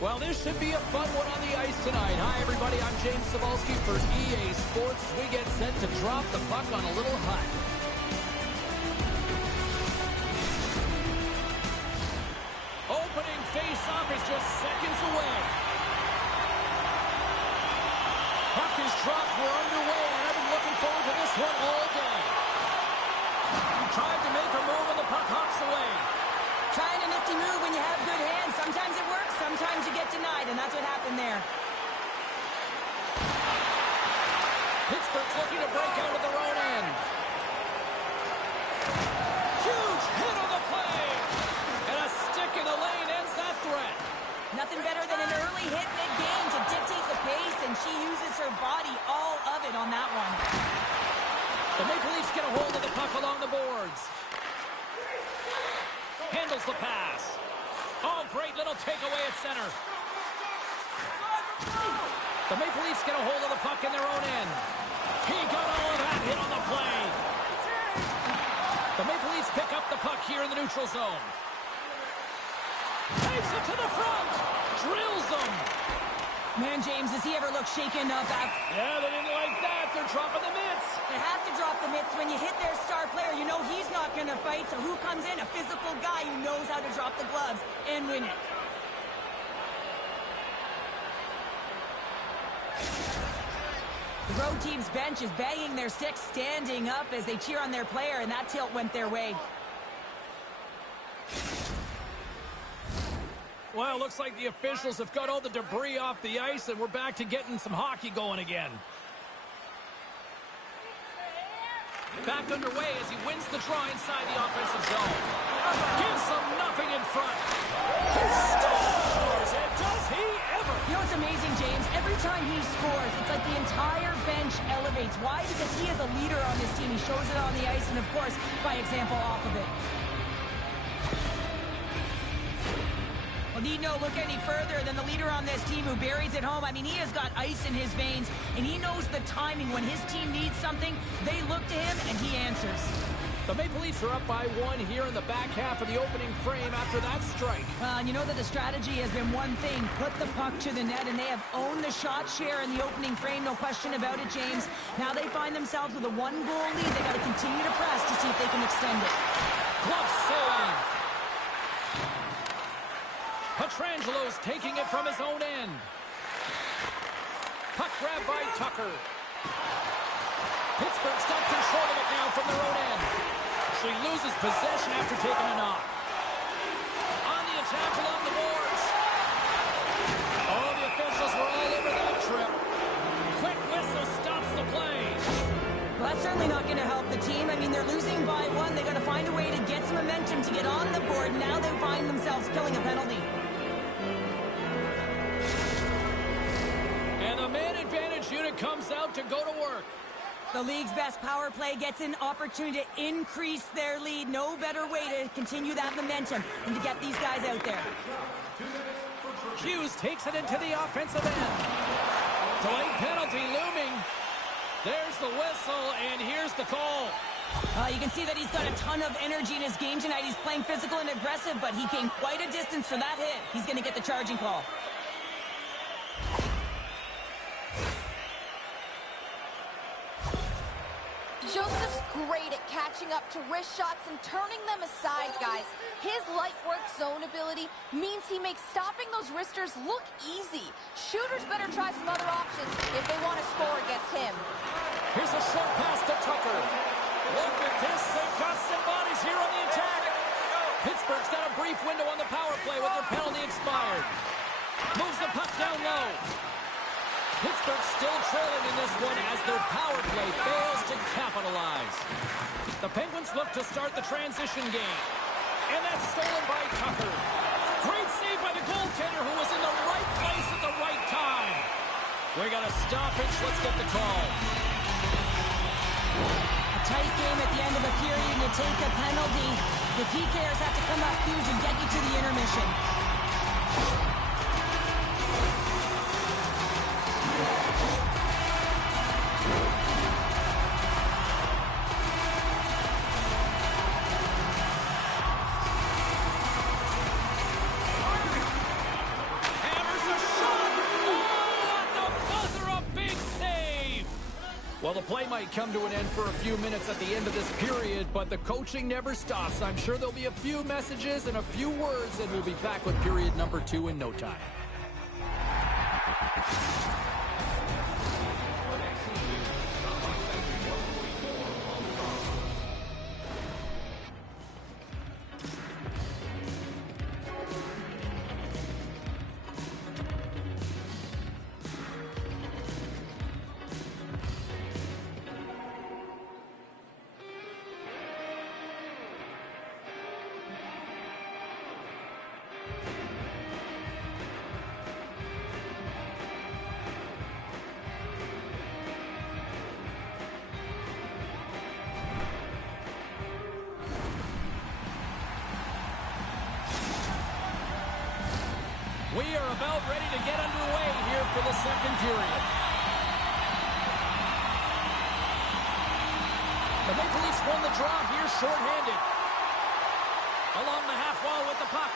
Well, this should be a fun one on the ice tonight. Hi, everybody. I'm James Cebulski for EA Sports. We get set to drop the puck on a little hut. Opening face-off is just seconds away. Puck is dropped. We're underway, and I've been looking forward to this one all day. Tried to make a move, and the puck hops away. Trying a nifty move when you have good hands. Sometimes it works, sometimes you get denied, and that's what happened there. Pittsburgh's looking to break out of their own end. Huge hit on the play. And a stick in the lane ends that threat. Nothing better than an early hit mid-game to dictate the pace, and she uses her body, all of it, on that one. The Maple Leafs get a hold of the puck along the boards. Handles the pass. Oh, great little takeaway at center. The Maple Leafs get a hold of the puck in their own end. He got all of that hit on the play. The Maple Leafs pick up the puck here in the neutral zone. Takes it to the front. Drills them. Man, James, does he ever look shaken up after? Yeah, they didn't like that. They're dropping the mitts. They have to drop the mitts. When you hit their star player, you know he's not going to fight. So who comes in? A physical guy who knows how to drop the gloves and win it. The road team's bench is banging their sticks, standing up as they cheer on their player, and that tilt went their way. Well, looks like the officials have got all the debris off the ice, and we're back to getting some hockey going again. Back underway as he wins the draw inside the offensive zone. Gives them nothing in front. He scores! And does he ever? You know what's amazing, James? Every time he scores, it's like the entire bench elevates. Why? Because he is a leader on this team. He shows it on the ice and, of course, by example off of it. Well, need no look any further than the leader on this team who buries it home. I mean, he has got ice in his veins, and he knows the timing. When his team needs something, they look to him, and he answers. The Maple Leafs are up by one here in the back half of the opening frame after that strike. Well, and you know that the strategy has been one thing, put the puck to the net, and they have owned the shot share in the opening frame, no question about it, James. Now they find themselves with a one-goal lead. They got to continue to press to see if they can extend it. Glove save. Petrangelo's taking it from his own end. Puck grab by Tucker. Pittsburgh's got control of it now from their own end. She loses possession after taking a knock. On the attack along the boards. Oh, the officials were all over that trip. Quick whistle stops the play. Well, that's certainly not going to help the team. I mean, they're losing by one. They got to find a way to get some momentum to get on the board. Now they find themselves killing a penalty. And the man advantage unit comes out to go to work. The league's best power play gets an opportunity to increase their lead. No better way to continue that momentum than to get these guys out there. Hughes takes it into the offensive end. Delayed penalty looming. There's the whistle, and here's the call. You can see that he's got a ton of energy in his game tonight. He's playing physical and aggressive, but he came quite a distance for that hit. He's going to get the charging call. Joseph's great at catching up to wrist shots and turning them aside, guys. His light work zone ability means he makes stopping those wristers look easy. Shooters better try some other options if they want to score against him. Here's a short pass to Tucker. Look at this. They've got some bodies here on the attack. Pittsburgh's got a brief window on the power play with their penalty expired. Moves the puck down low. Pittsburgh still trailing in this one as their power play fails to capitalize. The Penguins look to start the transition game. And that's stolen by Tucker. Great save by the goaltender who was in the right place at the right time. We got a stoppage. Let's get the call. A tight game at the end of a period, and you take a penalty. The PKers have to come up huge and get you to the intermission. might come to an end for a few minutes at the end of this period, but the coaching never stops. I'm sure there'll be a few messages and a few words, and we'll be back with period number 2 in no time. We are about ready to get underway here for the second period. The Maple Leafs won the draw here shorthanded. Along the half wall with the puck.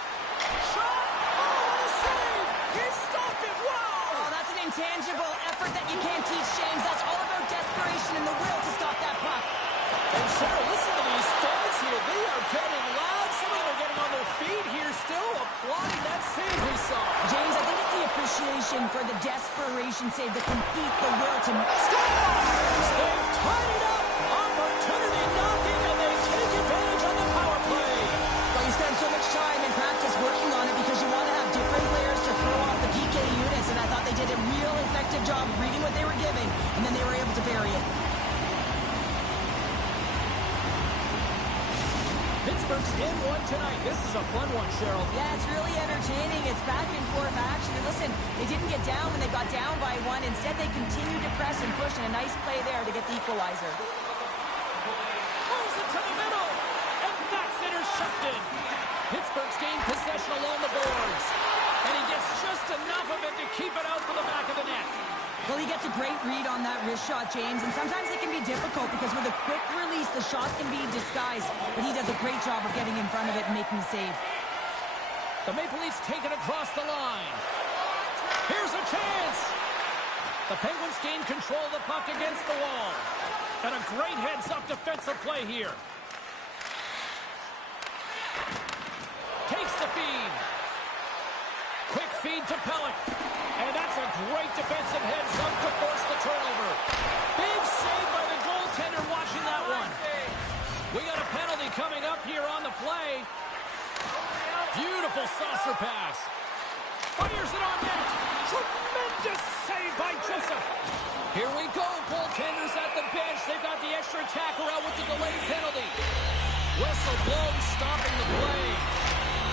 Shot! Oh, what a save! He stopped it! Wow! Oh, that's an intangible effort that you can't teach, James. That's all about desperation and the will to stop that puck. And Cheryl, listen to these fans here. They are getting loud. Some of them are getting on their feet here still, applauding that save we saw. James, I think it's the appreciation for the desperation save, the complete, the will to... Scores! They've tied it up. Opportunity knocking, and they take advantage on the power play. Well, you spend so much time in practice working on it because you want to have different players to throw off the PK units, and I thought they did a real effective job of reading what they were giving, and then they were able to bury it. Pittsburgh's in one tonight. This is a fun one, Cheryl. Yeah, it's really entertaining. It's back and forth action. And listen, they didn't get down when they got down by one. Instead, they continued to press and push, and a nice play there to get the equalizer. Throws it to the middle, and that's intercepted. Pittsburgh's gained possession along the boards, and he gets just enough of it to keep it out for the back of the net. Well, he gets a great read on that wrist shot, James, and sometimes it can be difficult because with a quick release, the shot can be disguised, but he does a great job of getting in front of it and making the save. The Maple Leafs take it across the line. Here's a chance. The Penguins gain control of the puck against the wall. And a great heads-up defensive play here. Takes the feed. Quick feed to Pellick. And that's a great defensive heads-up to force the turnover. Big save by the goaltender watching that one. We got a penalty coming up here on the play. Beautiful saucer pass. Fires it on net. Tremendous save by Joseph. Here we go. Goaltenders at the bench. They've got the extra attacker out with the delayed penalty. Whistle blown, stopping the play.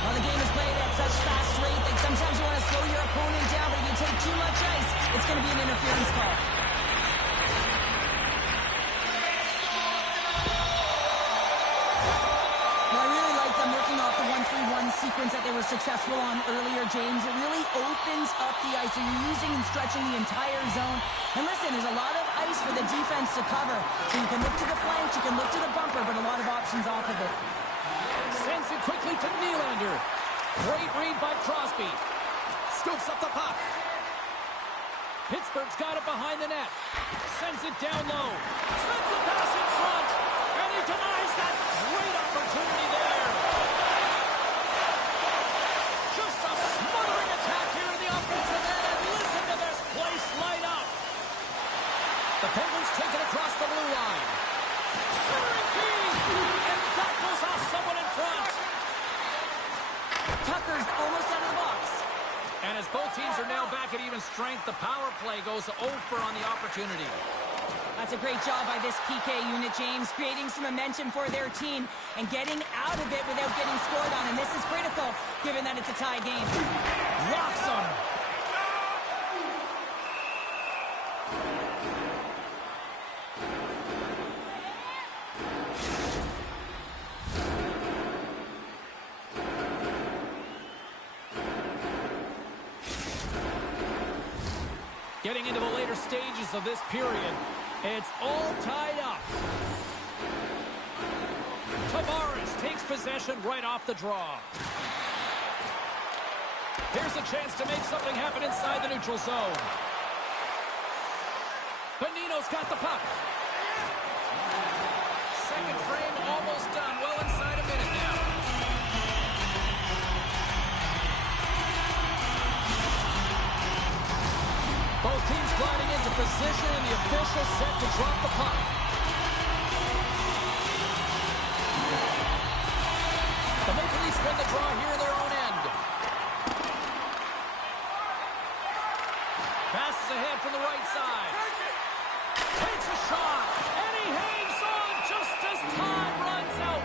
Well, the game is played at such fast rate that sometimes you want to slow your opponent down, but if you take too much ice, it's going to be an interference call. Well, I really like them working off the 1-3-1 sequence that they were successful on earlier, James. It really opens up the ice. So you're using and stretching the entire zone. And listen, there's a lot of ice for the defense to cover. So you can look to the flanks, you can look to the bumper, but a lot of options off of it. Sends it quickly to Nylander. Great read by Crosby. Scoops up the puck. Pittsburgh's got it behind the net. Sends it down low. Sends the pass in front. And he denies that great opportunity there. Just a smothering attack here in the offensive end. And listen to this place light up. The Penguins take it across the blue line. Centering feed. And that goes off someone in front. Tucker's almost out of the box. And as both teams are now back at even strength, the power play goes over on the opportunity. That's a great job by this PK unit, James, creating some momentum for their team and getting out of it without getting scored on. And this is critical, given that it's a tie game. Rocks him. Getting into the later stages of this period, it's all tied up. Tavares takes possession right off the draw. Here's a chance to make something happen inside the neutral zone. Benino's got the puck. in position, and the official set to drop the puck. The Maple Leafs win the draw here in their own end. Passes ahead from the right side. Takes a shot, and he hangs on just as time runs out.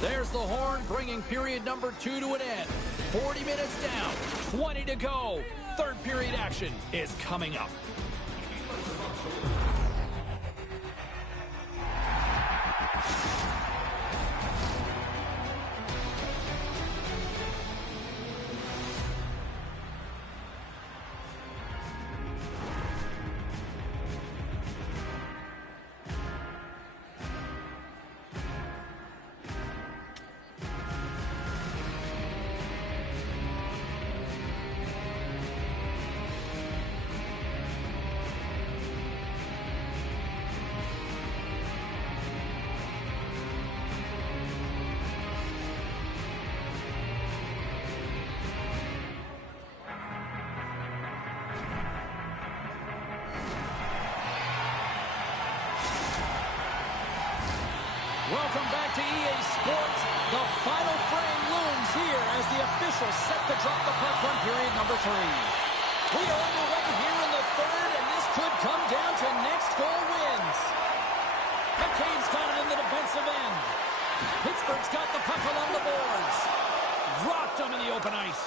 There's the horn, bringing period number 2 to an end. 40 minutes down, 20 to go. Third period action is coming up. Welcome back to EA Sports. The final frame looms here as the officials set to drop the puck on period number 3. We are underway here in the third, and this could come down to next goal wins. McCabe's got it in the defensive end. Pittsburgh's got the puck along the boards. Rocked them in the open ice.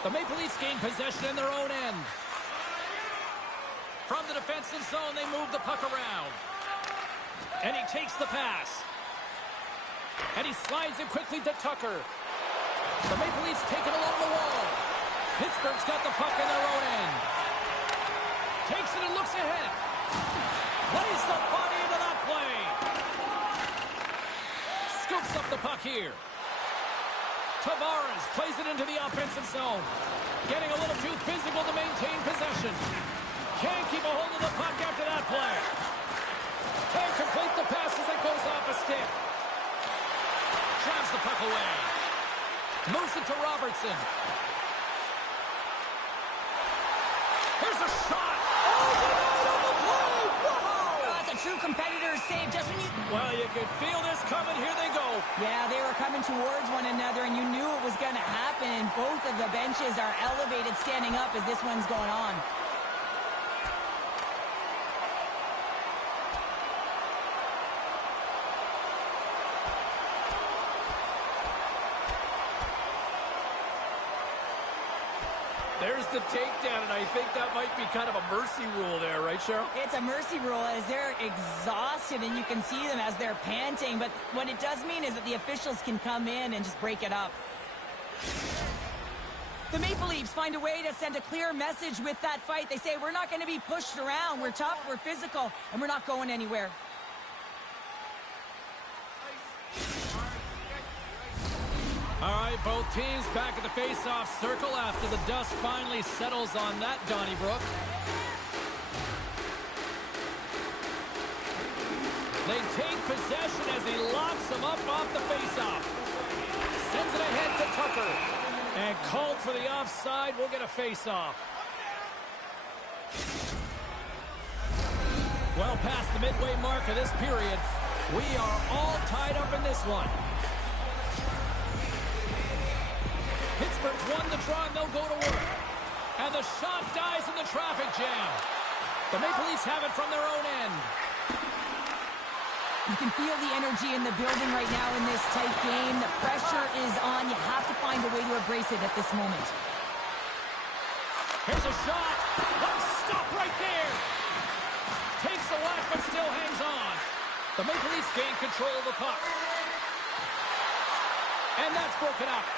The Maple Leafs gain possession in their own end. From the defensive zone, they move the puck around. And he takes the pass. And he slides it quickly to Tucker. The Maple Leafs take it along the wall. Pittsburgh's got the puck in their own end. Takes it and looks ahead. Lays the body into that play. Scoops up the puck here. Tavares plays it into the offensive zone. Getting a little too physical to maintain possession. Can't keep a hold of the puck after that play. Can't complete the pass as it goes off a stick. Drives the puck away. Moves it to Robertson. Here's a shot. Oh, denied on the play. Whoa! That's a true competitor's save just when you... Well, you could feel this coming. Here they go. Yeah, they were coming towards one another, and you knew it was going to happen, and both of the benches are elevated standing up as this one's going on. There's the takedown, and I think that might be kind of a mercy rule there, right, Cheryl? It's a mercy rule as they're exhausted, and you can see them as they're panting. But what it does mean is that the officials can come in and just break it up. The Maple Leafs find a way to send a clear message with that fight. They say, we're not going to be pushed around. We're tough, we're physical, and we're not going anywhere. All right, both teams back at the face-off circle after the dust finally settles on that Donnybrook. They take possession as he locks them up off the face-off. Sends it ahead to Tucker. And called for the offside. We'll get a face-off. Well past the midway mark of this period, we are all tied up in this one. Pittsburgh's won the draw, and they'll go to work. And the shot dies in the traffic jam. The Maple Leafs have it from their own end. You can feel the energy in the building right now in this tight game. The pressure is on. You have to find a way to embrace it at this moment. Here's a shot. One stop right there. Takes the whack, but still hangs on. The Maple Leafs gain control of the puck. And that's broken up.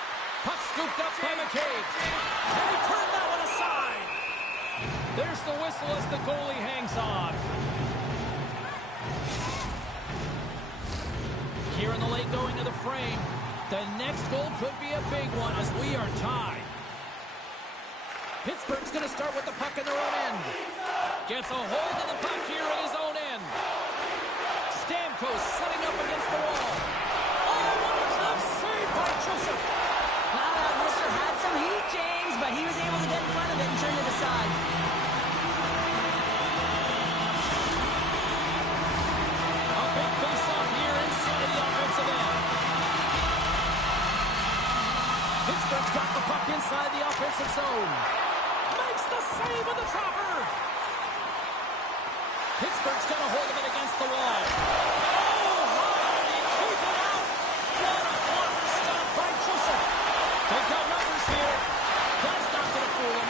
Puck scooped up by McCabe. And he turned that one aside. There's the whistle as the goalie hangs on. Here in the late going of the frame, the next goal could be a big one as we are tied. Pittsburgh's going to start start with the puck in their own end. Gets a hold of the puck here in his own end. Stamkos setting up against the wall. Oh, what a glove save by Joseph. Wow, that Worcester had some heat, James, but he was able to get in front of it and turn it aside. A big face-off here inside the offensive end. Pittsburgh's got the puck inside the offensive zone. Makes the save with the dropper. Pittsburgh's got a hold of it against the wall. Oh, hard! He keep it out. What a block stop by Joseph. They've got numbers here. That's not going to fool him.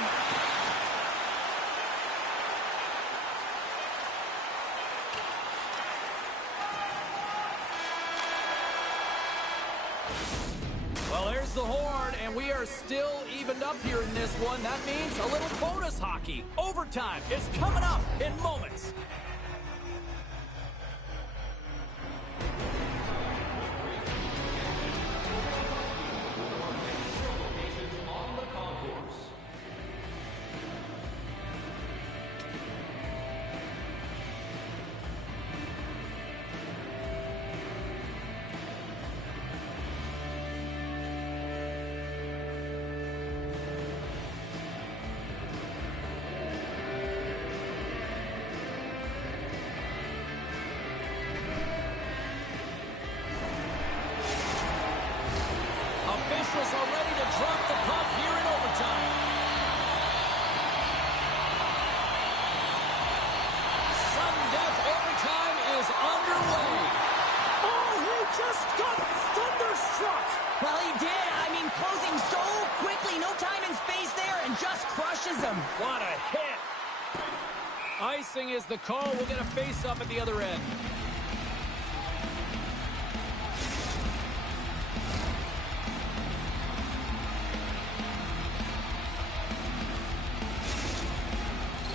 Well, there's the horn, and we are still evened up here in this one. That means a little bonus hockey. Overtime is coming up in moments. On the concourse. Officials are ready to drop the puck here in overtime. Sudden death overtime is underway. Oh, he just got thunderstruck. Well, he did. I mean, closing so quickly, no time and space there, and just crushes him. What a hit. Icing is the call. We'll get a face-up at the other end.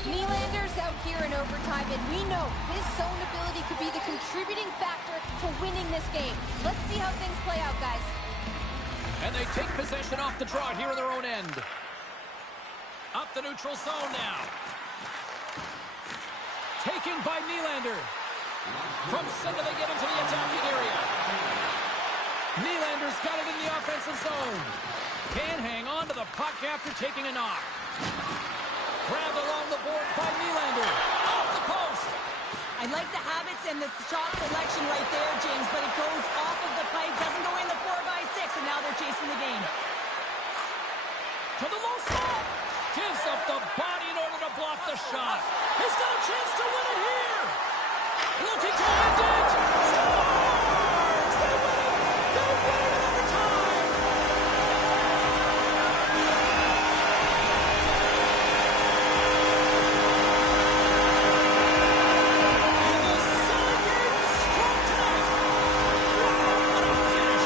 Nylander's out here in overtime, and we know his zone ability could be the contributing factor to winning this game. Let's see how things play out, guys. And they take possession off the draw here in their own end. Up the neutral zone now. Taken by Nylander. From center they get into the attacking area. Nylander's got it in the offensive zone. Can't hang on to the puck after taking a knock. Grabbed along the board by Nylander. Off the post. I like the habits and the shot selection right there, James, but it goes off of the pipe, doesn't go in the 4x6, and now they're chasing the game. To the low slot. Gives up the body in order to block the shot. He's got a chance to win it here. Looking to end it. Scores! They win it. They win it in overtime. And the Solid game is strong tonight. Wow, what a finish.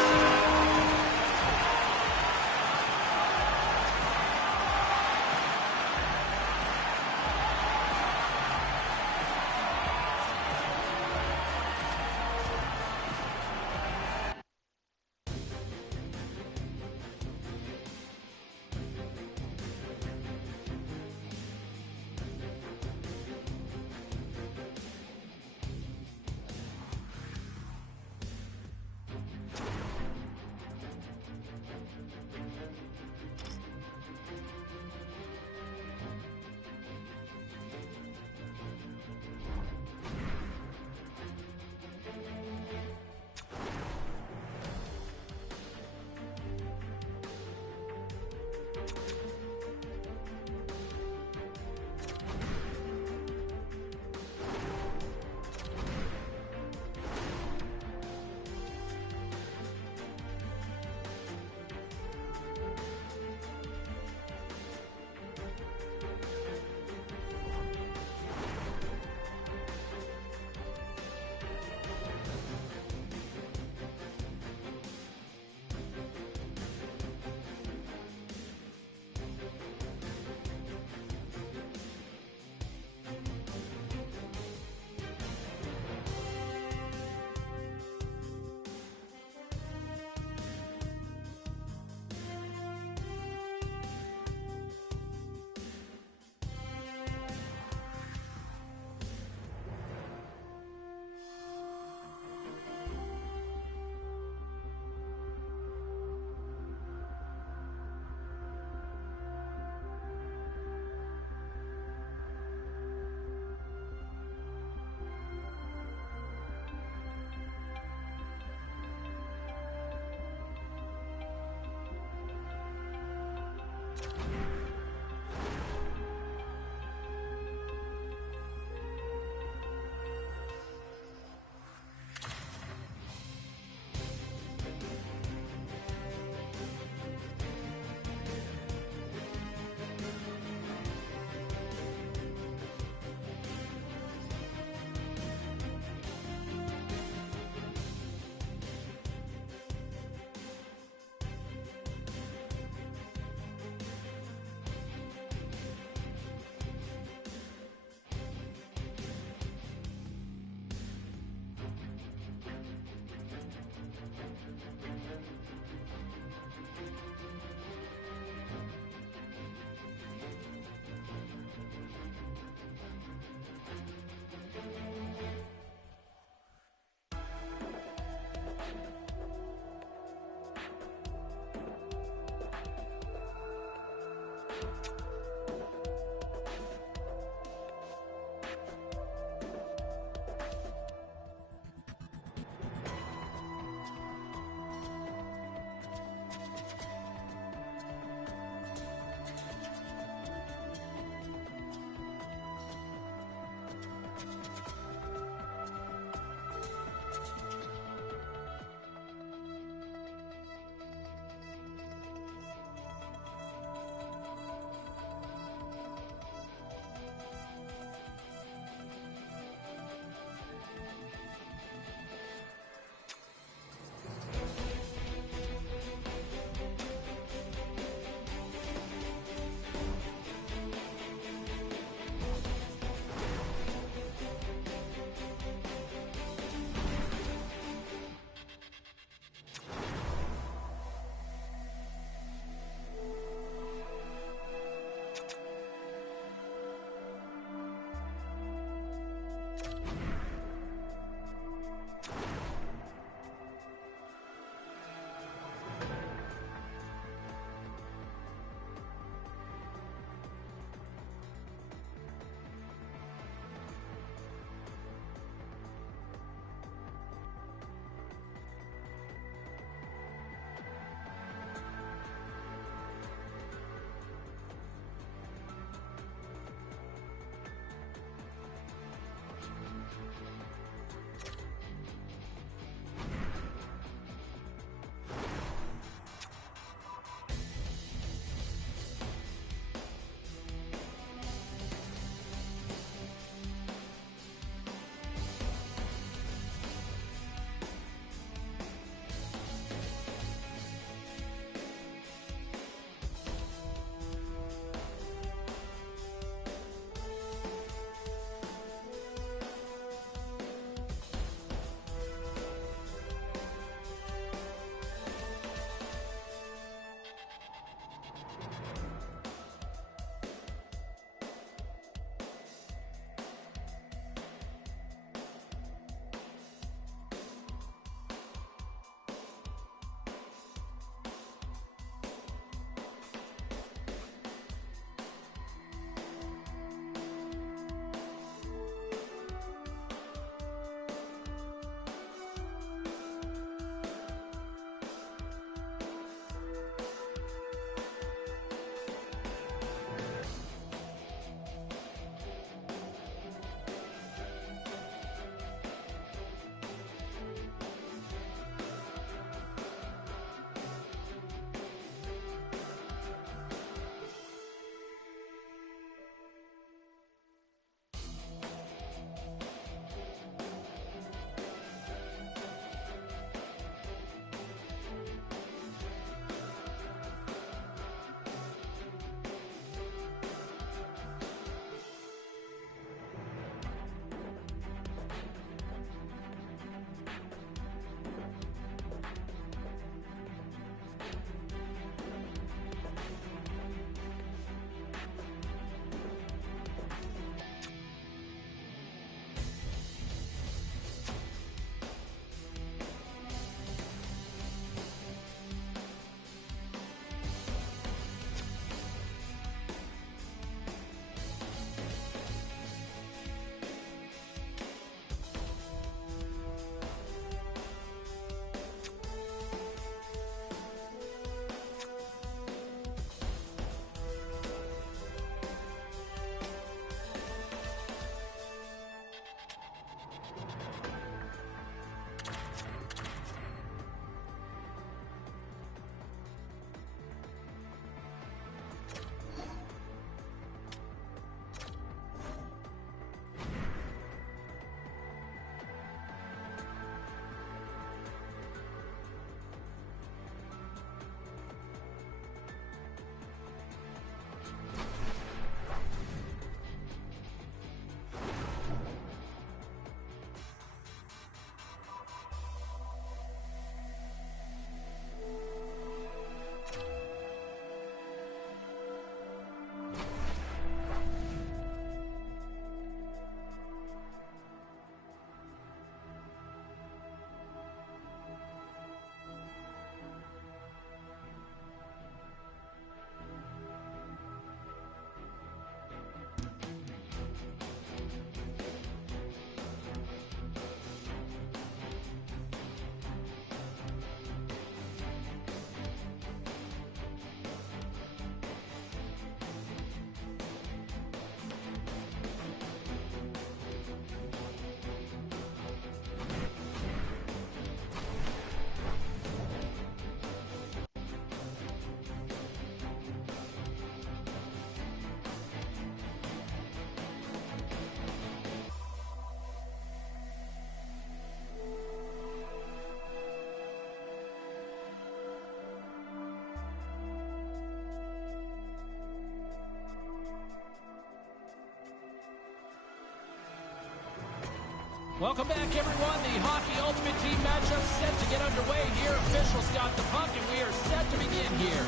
Welcome back, everyone. The Hockey Ultimate Team matchup set to get underway here. Officials got the puck, and we are set to begin here.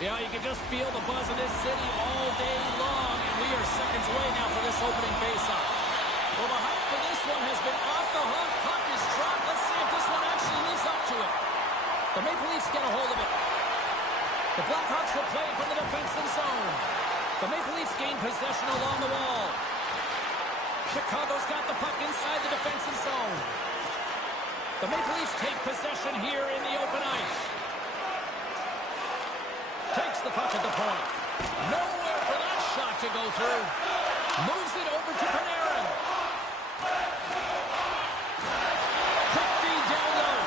Yeah, you can just feel the buzz of this city all day long, and we are seconds away now for this opening faceoff. Well, the hype for this one has been off the hook. Puck is dropped. Let's see if this one actually lives up to it. The Maple Leafs get a hold of it. The Blackhawks will play from the defensive zone. The Maple Leafs gain possession along the wall. Chicago's got the puck inside the defensive zone. The Maple Leafs take possession here in the open ice. Takes the puck at the point. Nowhere for that shot to go through. Moves it over to Panarin. Quick feed down low.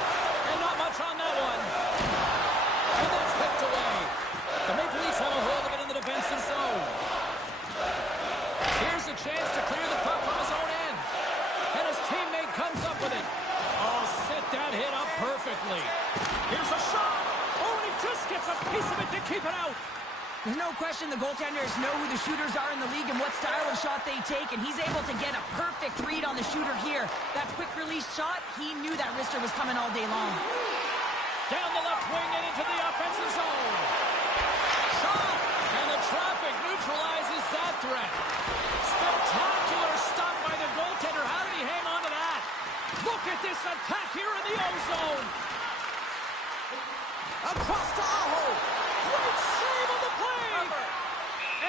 And not much on that one. And that's picked away. The Maple Leafs have a hold of it in the defensive zone. Here's a chance to clear the puck from his own end. And his teammate comes up with it. Oh, set that hit up perfectly. Here's a shot. Oh, and he just gets a piece of it to keep it out. There's no question the goaltenders know who the shooters are in the league and what style of shot they take, and he's able to get a perfect read on the shooter here. That quick release shot, he knew that wrister was coming all day long. Down the left wing and into the offensive zone. Shot! And the traffic neutralizes that threat. Spectacular stop by the goaltender. How did he hang on to that? Look at this attack here in the O-zone. Across to Aho. Great save on the play.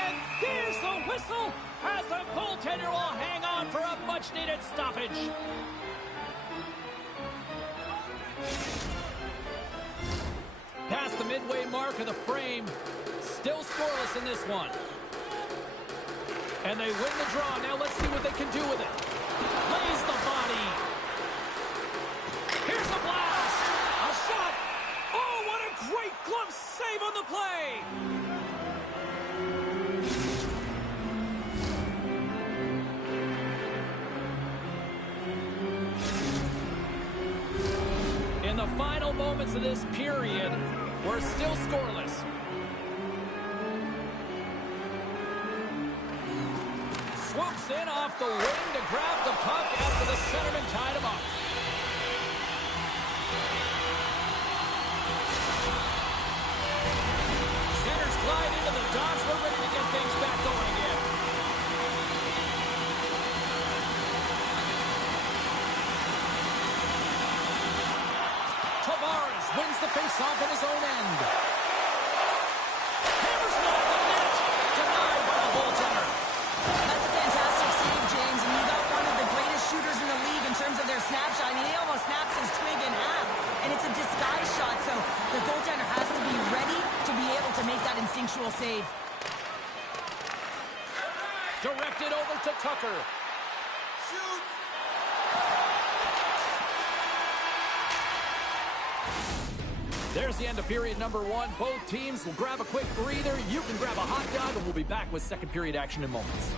And there's the whistle as the goaltender will hang on for a much-needed stoppage. Past the midway mark of the frame. Still scoreless in this one. And they win the draw. Now let's see what they can do with it. Lays the body. Here's a blast. A shot. Oh, what a great glove save on the play. In the final moments of this period, we're still scoreless. Swoops in off the wing to grab the puck after the centerman tied him up. Centers glide into the dots. We're ready to get things back going again. Tavares wins the faceoff in his own end. Hammers one at the net. Denied by the goaltender. That's a fantastic save, James, and you got one of the greatest shooters in the league in terms of their snapshot. I mean, he almost snaps his twig in half, and it's a disguise shot, so the goaltender has to be ready to be able to make that instinctual save. Directed over to Tucker. Shoot! There's the end of period number one. Both teams will grab a quick breather. You can grab a hot dog, and we'll be back with second period action in moments.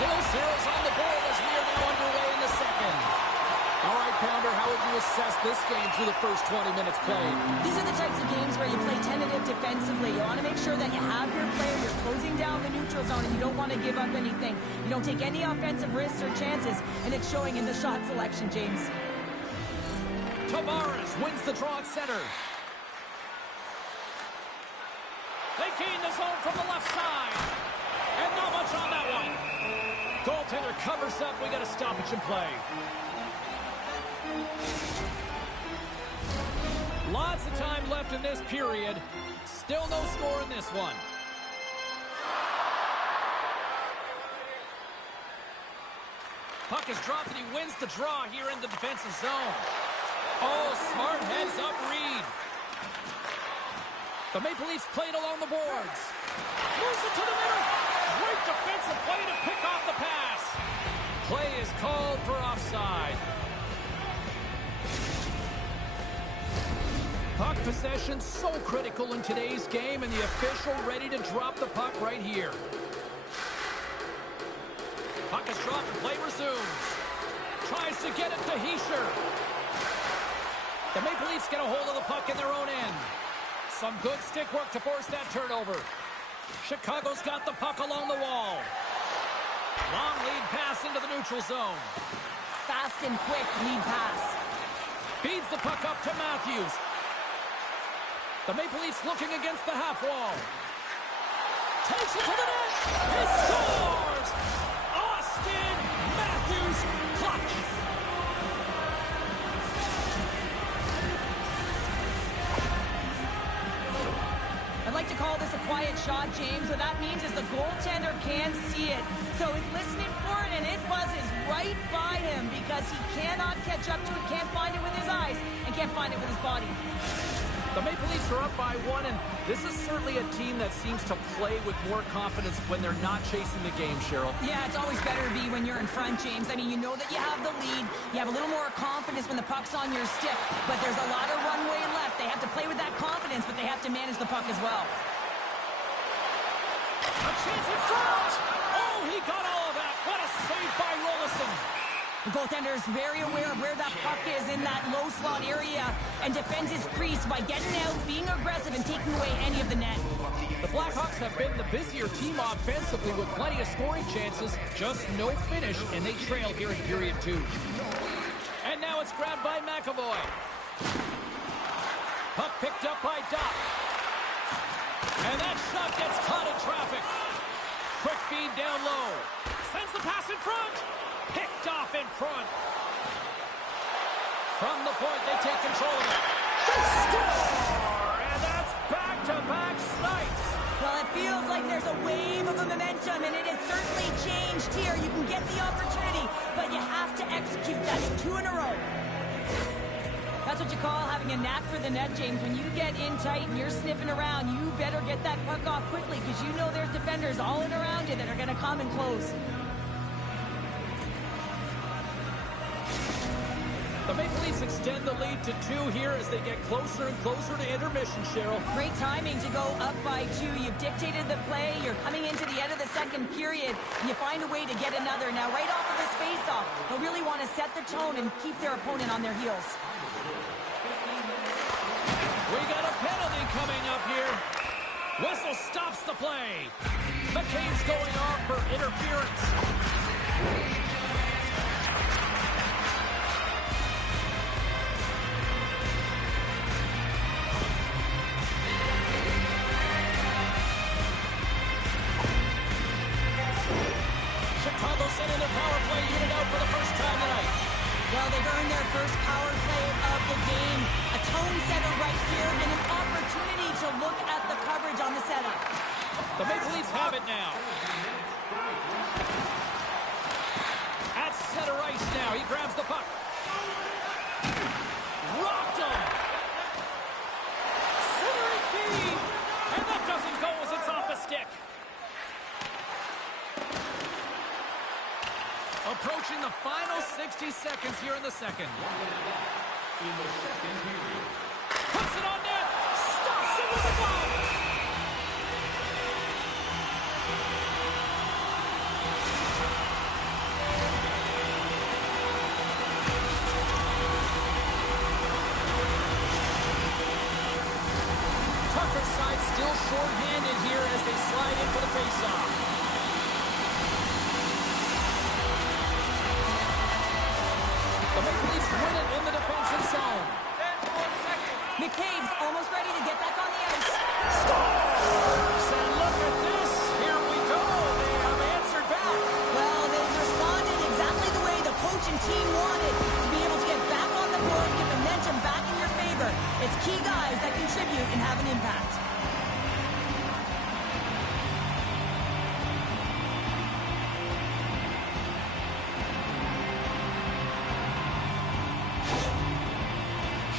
Still zeros on the board as we are now underway in the second. All right, Pounder, how would you assess this game through the first 20 minutes played? These are the types of games where you play tentative defensively. You want to make sure that you have your player, you're closing down the neutral zone, and you don't want to give up anything. You don't take any offensive risks or chances, and it's showing in the shot selection, James. Tavares wins the draw at center. They gain the zone from the left side. And not much on that one. Goaltender covers up. We got a stoppage in play. Lots of time left in this period. Still no score in this one. Puck is dropped and he wins the draw here in the defensive zone. Oh, smart heads-up read. The Maple Leafs played along the boards. Moves it to the middle. Great defensive play to pick off the pass. Play is called for offside. Puck possession so critical in today's game, and the official ready to drop the puck right here. Puck is dropped and play resumes. Tries to get it to Hischier. The Maple Leafs get a hold of the puck in their own end. Some good stick work to force that turnover. Chicago's got the puck along the wall. Long lead pass into the neutral zone. Fast and quick lead pass. Feeds the puck up to Matthews. The Maple Leafs looking against the half wall. Takes it to the net. He scores! Austin Matthews clutch. I'd like to call this a quiet shot, James. What that means is the goaltender can't see it. So he's listening for it, and it buzzes right by him because he cannot catch up to it, can't find it with his eyes, and can't find it with his body. The Maple Leafs are up by one, and this is certainly a team that seems to play with more confidence when they're not chasing the game, Cheryl. Yeah, it's always better to be when you're in front, James. I mean, you know that you have the lead. You have a little more confidence when the puck's on your stick, but there's a lot of runway left. They have to play with that confidence, but they have to manage the puck as well. A chance in front! Oh, he got all of that. What a save by Rolison. The goaltender is very aware of where that puck is in that low slot area and defends his crease by getting out, being aggressive, and taking away any of the net. The Blackhawks have been the busier team offensively with plenty of scoring chances, just no finish, and they trail here in period 2. And now it's grabbed by McAvoy. Puck picked up by Dopp. And that shot gets caught in traffic. Quick feed down low. Sends the pass in front. Picked off in front. From the point, they take control of it. They score! And that's back-to-back snipes. Well, it feels like there's a wave of momentum, and it has certainly changed here. You can get the opportunity, but you have to execute. That's 2 in a row. That's what you call having a knack for the net, James. When you get in tight and you're sniffing around, you better get that puck off quickly because you know there's defenders all in around you that are going to come and close. The Maple Leafs extend the lead to 2 here as they get closer and closer to intermission, Cheryl. Great timing to go up by 2. You've dictated the play. You're coming into the end of the second period, and you find a way to get another. Now, right off of this face-off, they'll really want to set the tone and keep their opponent on their heels. We got a penalty coming up here. Whistle stops the play. McCain's going off for interference. Chicago sending their power play unit out for the first time tonight. Well, they've earned their first power play of the game. A tone setter right here and an opportunity to look at the coverage on the setup. The Maple Leafs have it now. At center ice now. He grabs the puck. Rocked him. Centering feed. And that doesn't go as it's off the stick. Approaching the final 60 seconds here in the second. In the second period. Puts it on net. Stops it with the glove. short-handed here as they slide in for the face-off. The Maple Leafs win it in the defensive zone. McCabe's almost ready to get back on the ice. Scores! And look at this. Here we go. They have answered back. Well, they've responded exactly the way the coach and team wanted, to be able to get back on the board, get momentum back in your favor. It's key guys that contribute and have an impact.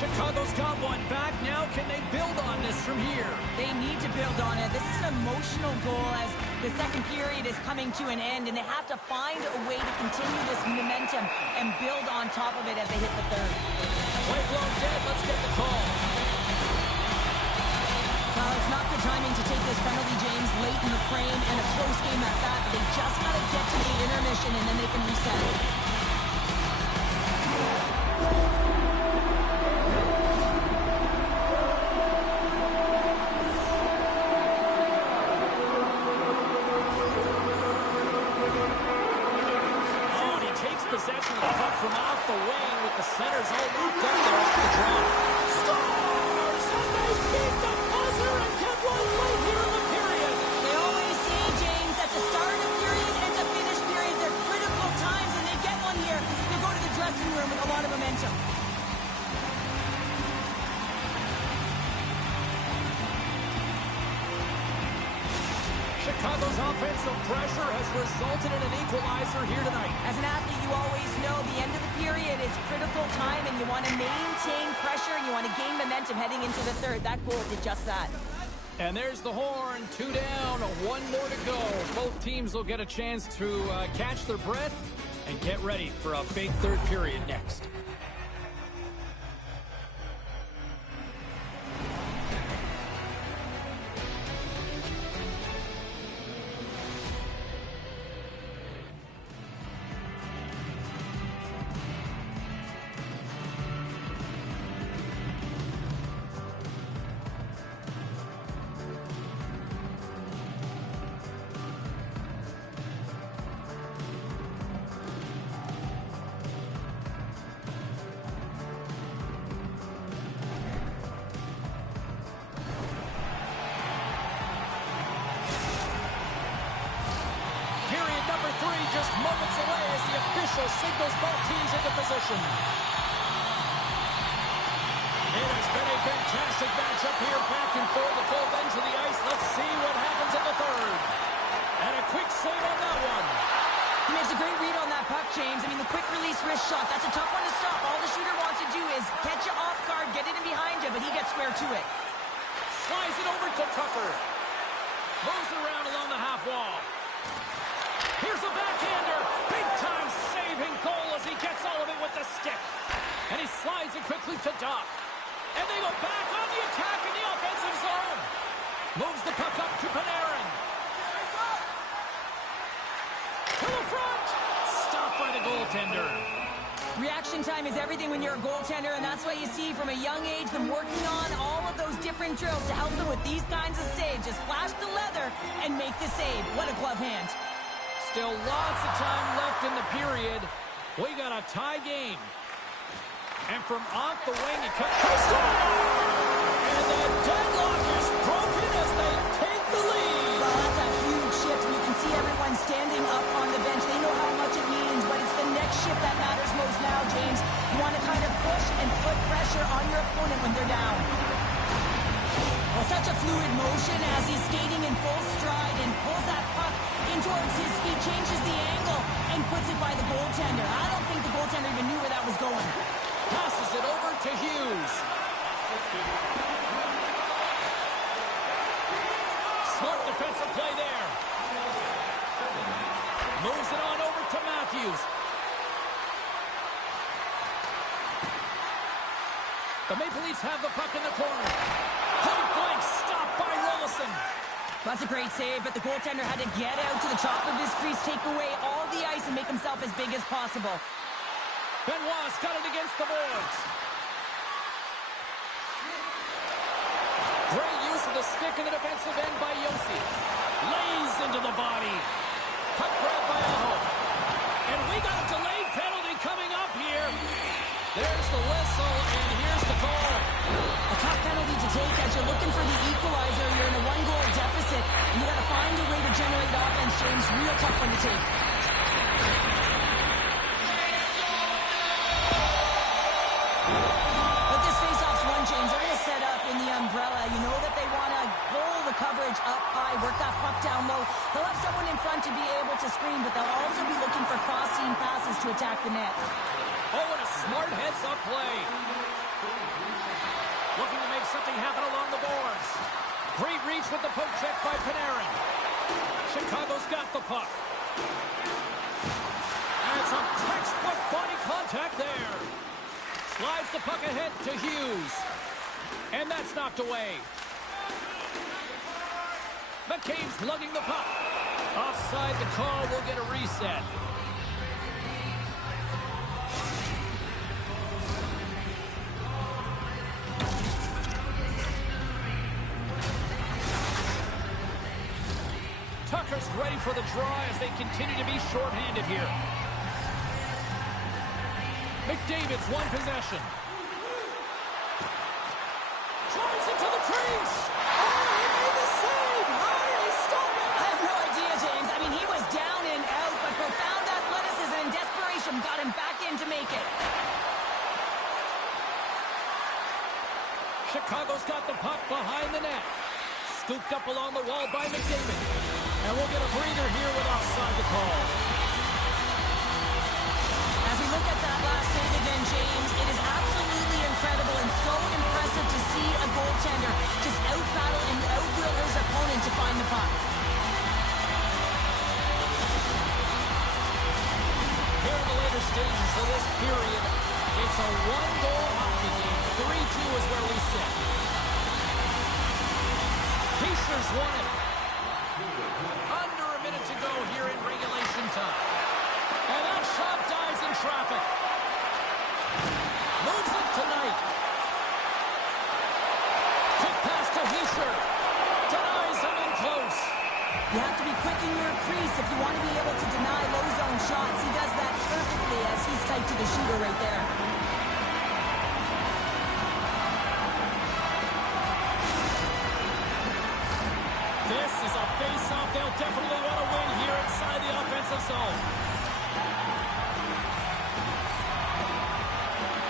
Chicago's got one back. Now can they build on this from here? They need to build on it. This is an emotional goal as the second period is coming to an end, and they have to find a way to continue this momentum and build on top of it as they hit the third. Play blown dead. Let's get the call. Well, it's not good timing to take this penalty, James, late in the frame, and a close game at that. They just got to get to the intermission, and then they can reset. Possession of the puck from off the wing with the centers all locked up there off the draw. Scores! And they beat the buzzer and get one late here in the period. They always say, James, that to start a period and to finish periods are critical times, and they get one here. They go to the dressing room with a lot of momentum. Chicago's offensive pressure has resulted in an equalizer here tonight. As an athlete, you always know the end of the period is critical time, and you want to maintain pressure, and you want to gain momentum heading into the third. That goal did just that. And there's the horn. 2 down, 1 more to go. Both teams will get a chance to catch their breath and get ready for a big third period next. Just moments away as the official signals both teams into position. It has been a fantastic matchup here, back and forth at both ends of the ice. Let's see what happens in the third. And a quick save on that one. He makes a great read on that puck, James. I mean, the quick release wrist shot, that's a tough one to stop. All the shooter wants to do is catch you off guard, get it in behind you, but he gets square to it. Slides it over to Tucker. Moves it around along the half wall. Here's a backhander. Big-time saving goal as he gets all of it with the stick. And he slides it quickly to Doc. And they go back on the attack in the offensive zone. Moves the puck up to Panarin. To the front. Stopped by the goaltender. Reaction time is everything when you're a goaltender, and that's why you see from a young age them working on all of those different drills to help them with these kinds of saves. Just flash the leather and make the save. What a glove hand. Still lots of time left in the period. We got a tie game. And from off the wing, he cuts. And the deadlock is broken as they take the lead. Well, that's a huge shift. You can see everyone standing up on the bench. They know how much it means, but it's the next shift that matters most now, James. You want to kind of push and put pressure on your opponent when they're down. Well, such a fluid motion as he's skating in full stride and pulls that puck in towards his feet, changes the angle, and puts it by the goaltender. I don't think the goaltender even knew where that was going. Passes it over to Hughes. Smart defensive play there. Moves it on over to Matthews. The Maple Leafs have the puck in the corner. Point blank stopped by Rollison. That's a great save, but the goaltender had to get out to the top of his crease, take away all the ice, and make himself as big as possible. Benoit's got it against the boards. Great use Notice the stick in the defensive end by Yossi. Lays into the body. Puck grab by Aho. And we got a delayed penalty coming up here. There's the whistle, and here's the call. A tough penalty to take as you're looking for the equalizer. You're in a one-goal deficit, and you got to find a way to generate offense, James. Real tough one to take. But this face-off's won, James. They're going to set up in the umbrella. You know that they want to pull the coverage up high, work that puck down low. They'll have someone in front to be able to screen, but they'll also be looking for cross-seam passes to attack the net. Oh, and a smart heads-up play. Looking to make something happen along the boards. Great reach with the poke check by Panarin. Chicago's got the puck. And some textbook body contact there. Slides the puck ahead to Hughes. And that's knocked away. McCabe's lugging the puck. Offside the call will get a reset. Tucker's ready for the draw as they continue to be shorthanded here. McDavid's one possession. Drives into the crease. Oh, he made the save. How did he stop it? I have no idea, James. I mean, he was down and out, but profound athleticism and desperation got him back in to make it. Chicago's got the puck behind the net. Scooped up along the wall by McDavid. And we'll get a breather here with offside the call. As we look at that last save again, James, it is absolutely incredible and so impressive to see a goaltender just out-battle and out-will his opponent to find the puck. Here in the later stages of this period, it's a one-goal hockey game. 3-2 is where we sit. Pacers won it. Under a minute to go here in regulation time. And that shot dives in traffic. Moves it tonight. Quick pass to Hischier. Denies him in close. You have to be quick in your crease if you want to be able to deny low zone shots. He does that perfectly as he's tight to the shooter right there. This is a face-off they'll definitely want to win here inside the offensive zone.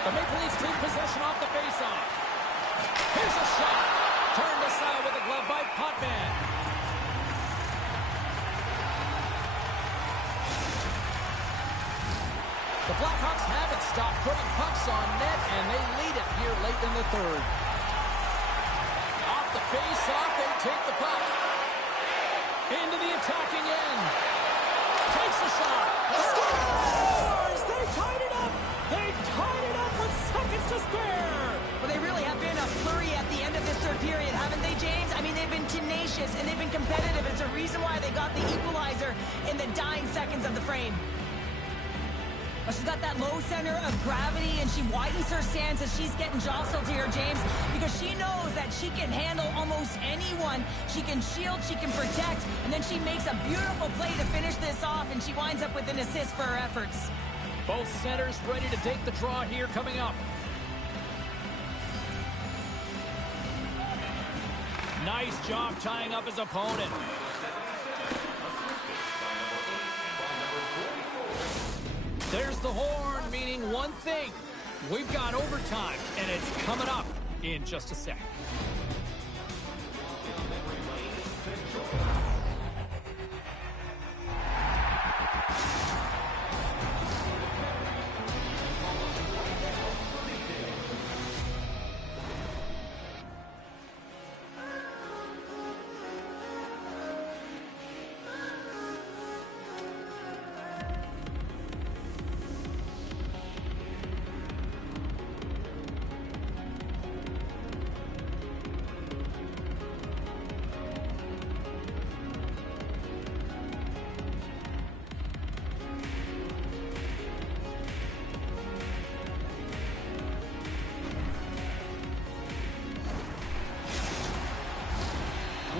The Maple Leafs take possession off the face-off. Here's a shot. Turned aside with a glove by Potvin. The Blackhawks haven't stopped putting pucks on net, and they lead it here late in the third. Off the face-off, they take the puck. Into the attacking end. Takes a shot. Scores! They tied it up. They tied it up with seconds to spare. Well, they really have been a flurry at the end of this third period, haven't they, James? I mean, they've been tenacious and they've been competitive. It's a reason why they got the equalizer in the dying seconds of the frame. But she's got that low center of gravity, and she widens her stance as she's getting jostled here, James, because she knows that she can handle almost anyone. She can shield, she can protect, and then she makes a beautiful play to finish this off, and she winds up with an assist for her efforts. Both centers ready to take the draw here coming up. Nice job tying up his opponent. There's the horn, meaning one thing. We've got overtime, and it's coming up in just a sec.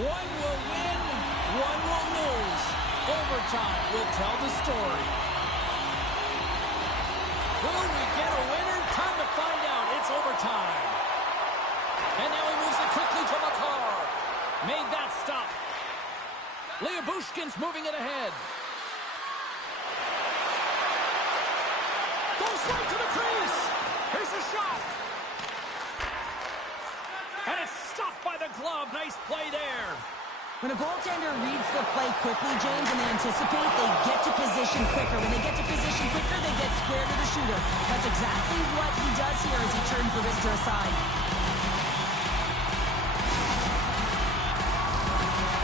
One will win, one will lose. Overtime will tell the story. Will we get a winner? Time to find out. It's overtime. And now he moves it quickly to Makar. Made that stop. Bushkin's moving it ahead. Goes right to the crease. Here's the shot. And it's stopped by the glove. Nice play there. When a goaltender reads the play quickly, James, and they anticipate, they get to position quicker. When they get to position quicker, they get square to the shooter. That's exactly what he does here as he turns the wrister aside.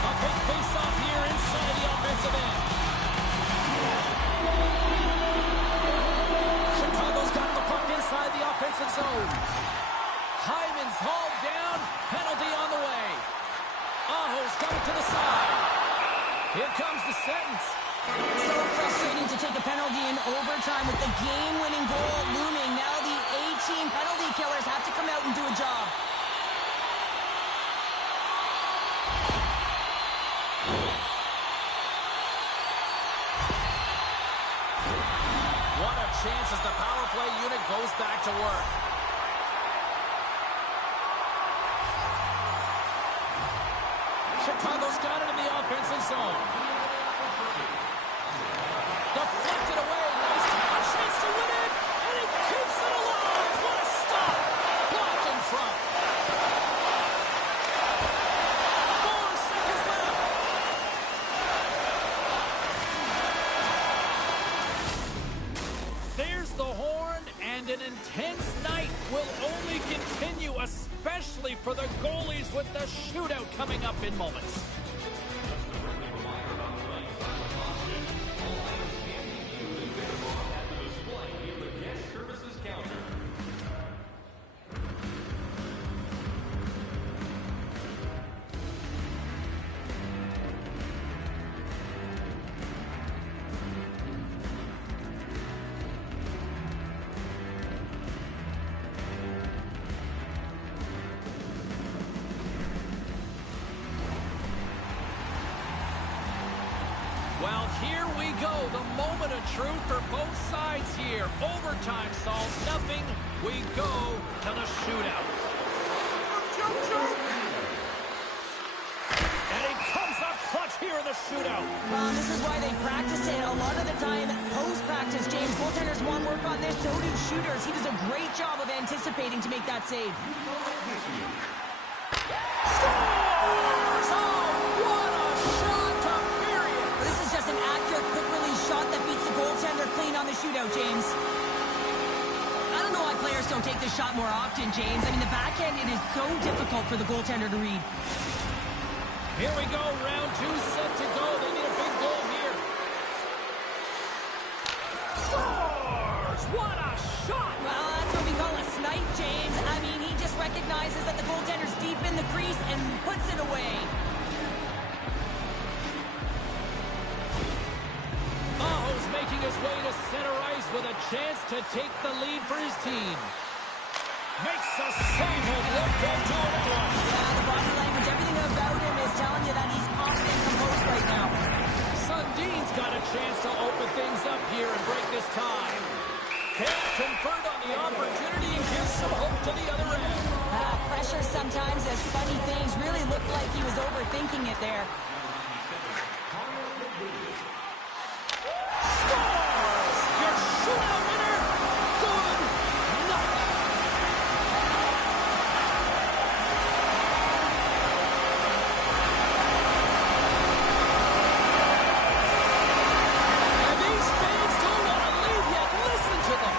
A big face-off here inside the offensive end. Chicago's got the puck inside the offensive zone. Hyman's hauled down. Penalty on the way. Aho's coming to the side. Here comes the sentence. So frustrating to take a penalty in overtime with the game-winning goal looming. Now the A-team penalty killers have to come out and do a job. What a chance as the power play unit goes back to work. Chicago's got it in the offensive zone. Deflected away. Nice. A chance to win it. And he keeps it alive. What a stop. Blocked in front. 4 seconds left. There's the horn, and an intense night will only continue, especially for the goalies with the shootout coming up in moments. Well, here we go. The moment of truth for both sides here. Overtime solves nothing. We go to the shootout. And he comes up clutch here in the shootout. Well, this is why they practice it. A lot of the time, post-practice, James, goaltenders want work on this. So do shooters. He does a great job of anticipating to make that save. Scores! Oh, what a shot to period. This is just an accurate, quick-release shot that beats the goaltender clean on the shootout, James. I don't know why players don't take this shot more often, James. I mean, the backhand, it is so difficult for the goaltender to read. Here we go, round 2 set to go. They need a big goal here. Scores! What a shot! Well, that's what we call a snipe, James. I mean, he just recognizes that the goaltender's deep in the crease and puts it away. Aho's making his way to center ice with a chance to take the lead for his team. Makes a save. He'll lift into another one. Yeah, the body language, everything about him is telling you that he's confident and composed right now. Sundin's got a chance to open things up here and break this tie. Can't convert on the opportunity and gives some hope to the other end. Pressure sometimes, as funny things, really looked like he was overthinking it there. Scores! Your shootout winner, good night. And these fans don't want to leave yet. Listen to them.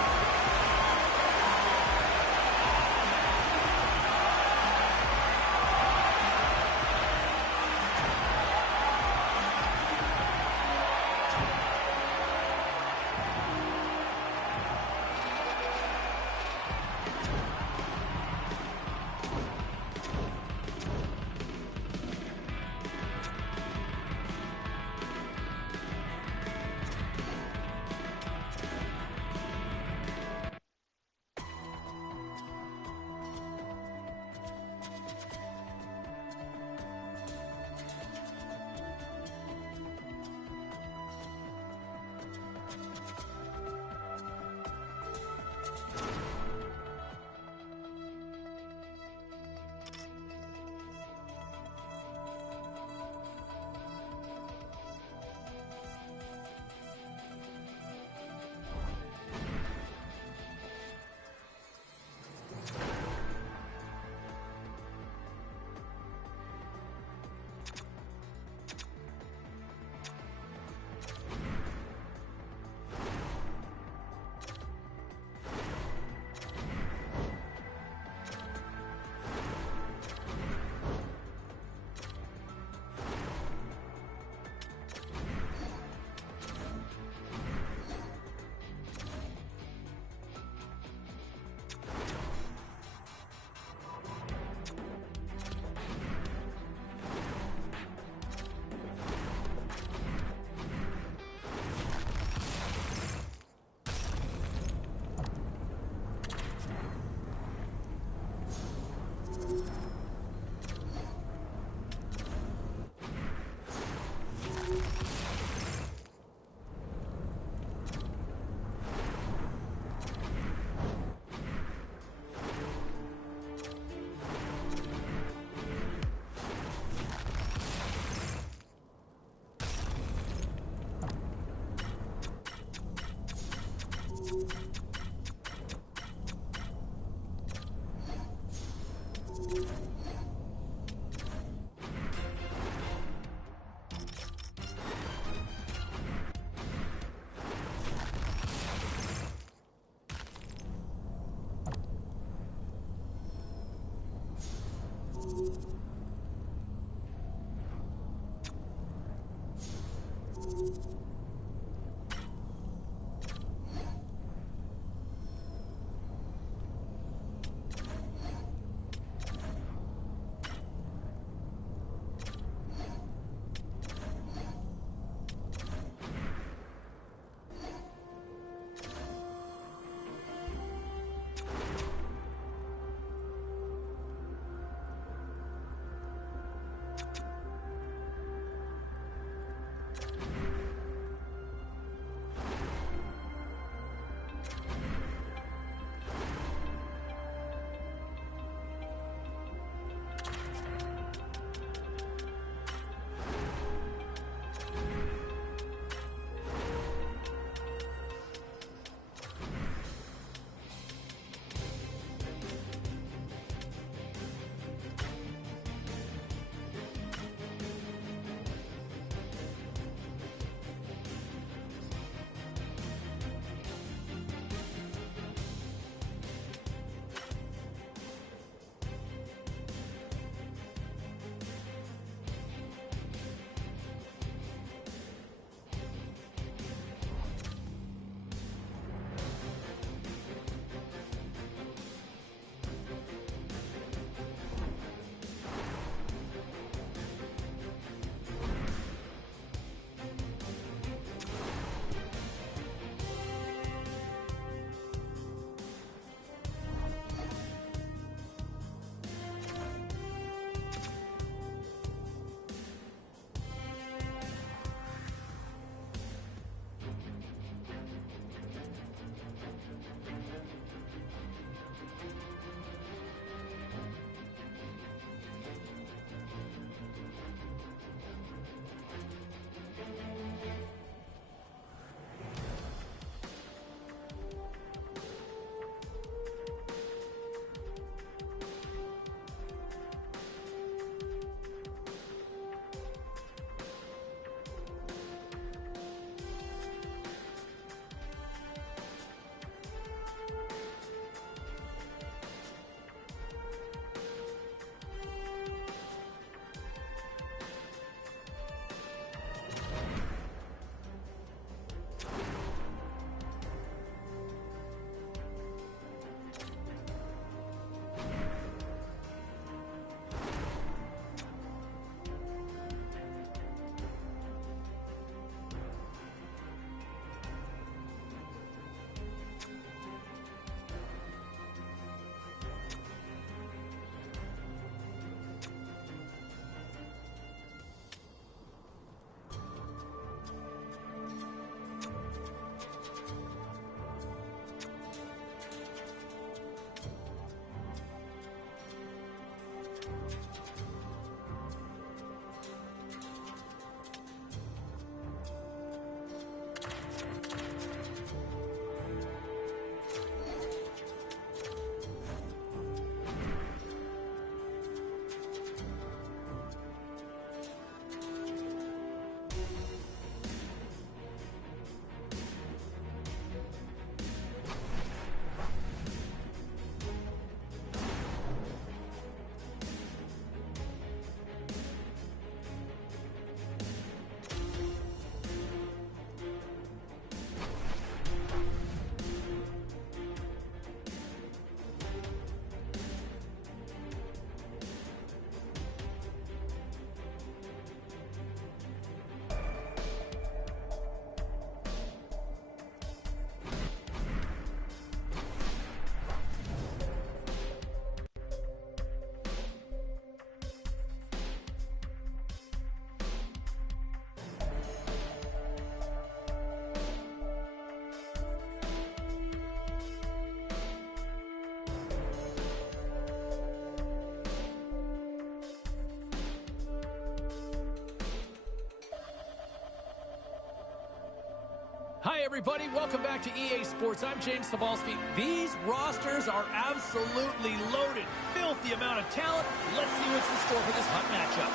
Hi, everybody. Welcome back to EA Sports. I'm James Cebulski. These rosters are absolutely loaded. Filthy amount of talent. Let's see what's in store for this hot matchup.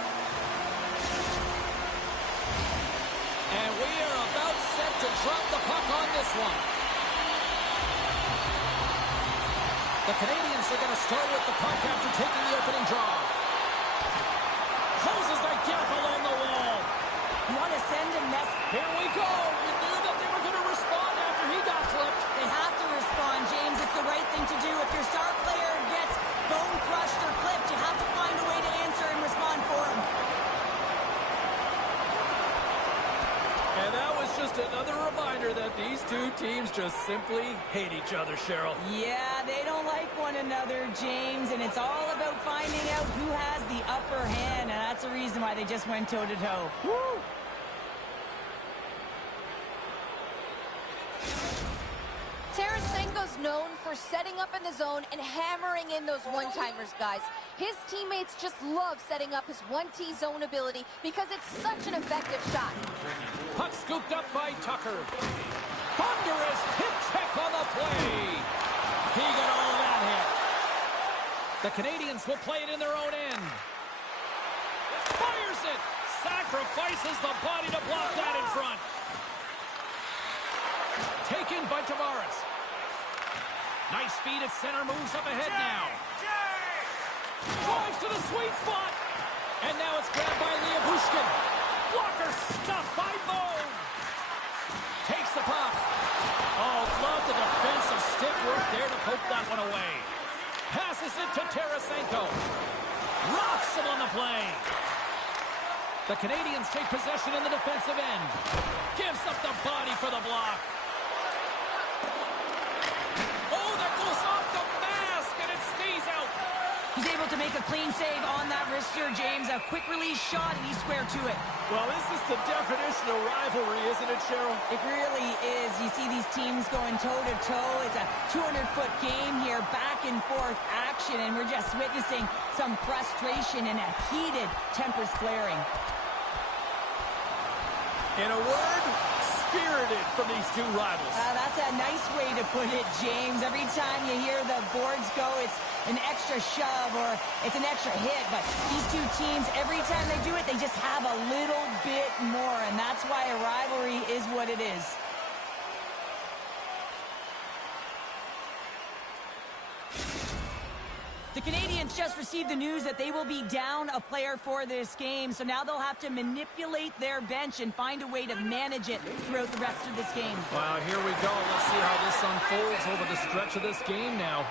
And we are about set to drop the puck on this one. The Canadians are going to start with the puck after taking the opening draw. Closes the gap along the wall. You want to send a message? Here we go. We knew that they were going to respond after he got clipped. They have to respond, James. It's the right thing to do. If your star player gets bone crushed or clipped, you have to find a way to answer and respond for him. And that was just another reminder that these two teams just simply hate each other, Cheryl. Yeah, they don't like one another, James, and it's all about finding out who has the upper hand, and that's the reason why they just went toe-to-toe. Woo! Tarasenko's known for setting up in the zone and hammering in those one-timers, guys. His teammates just love setting up his 1T zone ability because it's such an effective shot. Puck scooped up by Tucker. Thunderous hit check on the play. He got all that hit. The Canadians will play it in their own end. Fires it. Sacrifices the body to block that in front. Taken by Tavares. Nice feed at center, moves up ahead now. Drives to the sweet spot. And now it's grabbed by Bushkin. Blocker stuffed by Bone. Takes the puck. Oh, love the defensive stick work there to poke that one away. Passes it to Tarasenko. Rocks him on the play. The Canadians take possession in the defensive end. Gives up the body for the block. He's able to make a clean save on that wrister, James. A quick release shot, and he's square to it. Well, this is the definition of rivalry, isn't it, Cheryl? It really is. You see these teams going toe-to-toe. It's a 200-foot game here, back and forth action, and we're just witnessing some frustration and a heated tempers flaring. In a word, spirited from these two rivals. That's a nice way to put it, James. Every time you hear the boards go, it's an extra shove or it's an extra hit. But these two teams, every time they do it, they just have a little bit more. And that's why a rivalry is what it is. The Canadians just received the news that they will be down a player for this game, so now they'll have to manipulate their bench and find a way to manage it throughout the rest of this game. Well, here we go. Let's see how this unfolds over the stretch of this game now.